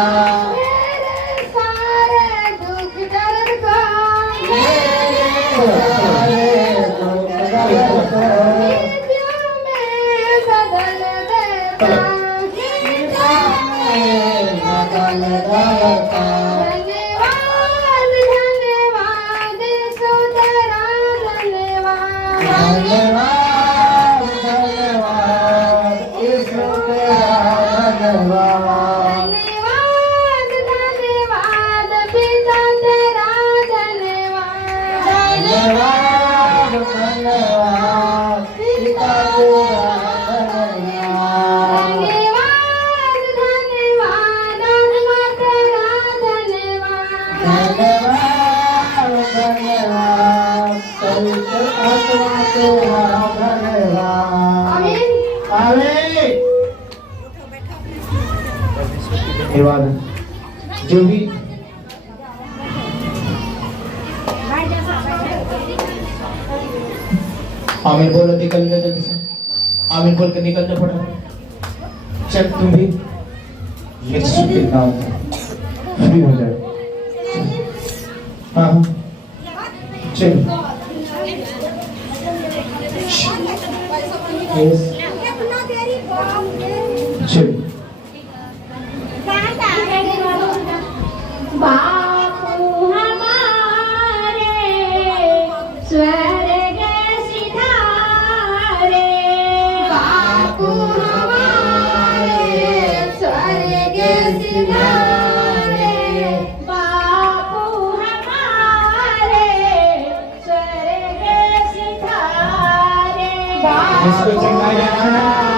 मेरे सारे दुख दर्द को, सारे दुख दर्द को पीरतियों में बदल देता, बदल देता, धन्यवाद धन्यवाद यीशु तेरा धन्यवाद, धन्यवाद, धन्यवाद यीशु तेरा धन्यवाद, धन्यवाद धन्यवाद पिता तेरा धन्यवाद, धन्यवाद, धन्यवाद पिता तेरा धन्यवाद, धन्यवाद धन्यवाद आत्मा तेरा धन्यवाद, धन्यवाद, धन्यवाद पवित्र आत्मा तेरा धन्यवाद। आमीन। आमीन। धन्यवाद। जो भी आमीन बोलो, निकल गए जल्दी से, आमीन बोल के निकल जा फटाफट। चल तुम भी यीशु के नाम से फ्री हो जाए। हाँ हाँ चल यस चल बापू हमारे स्वर्ग सिधारे इसको चंगाई लेना है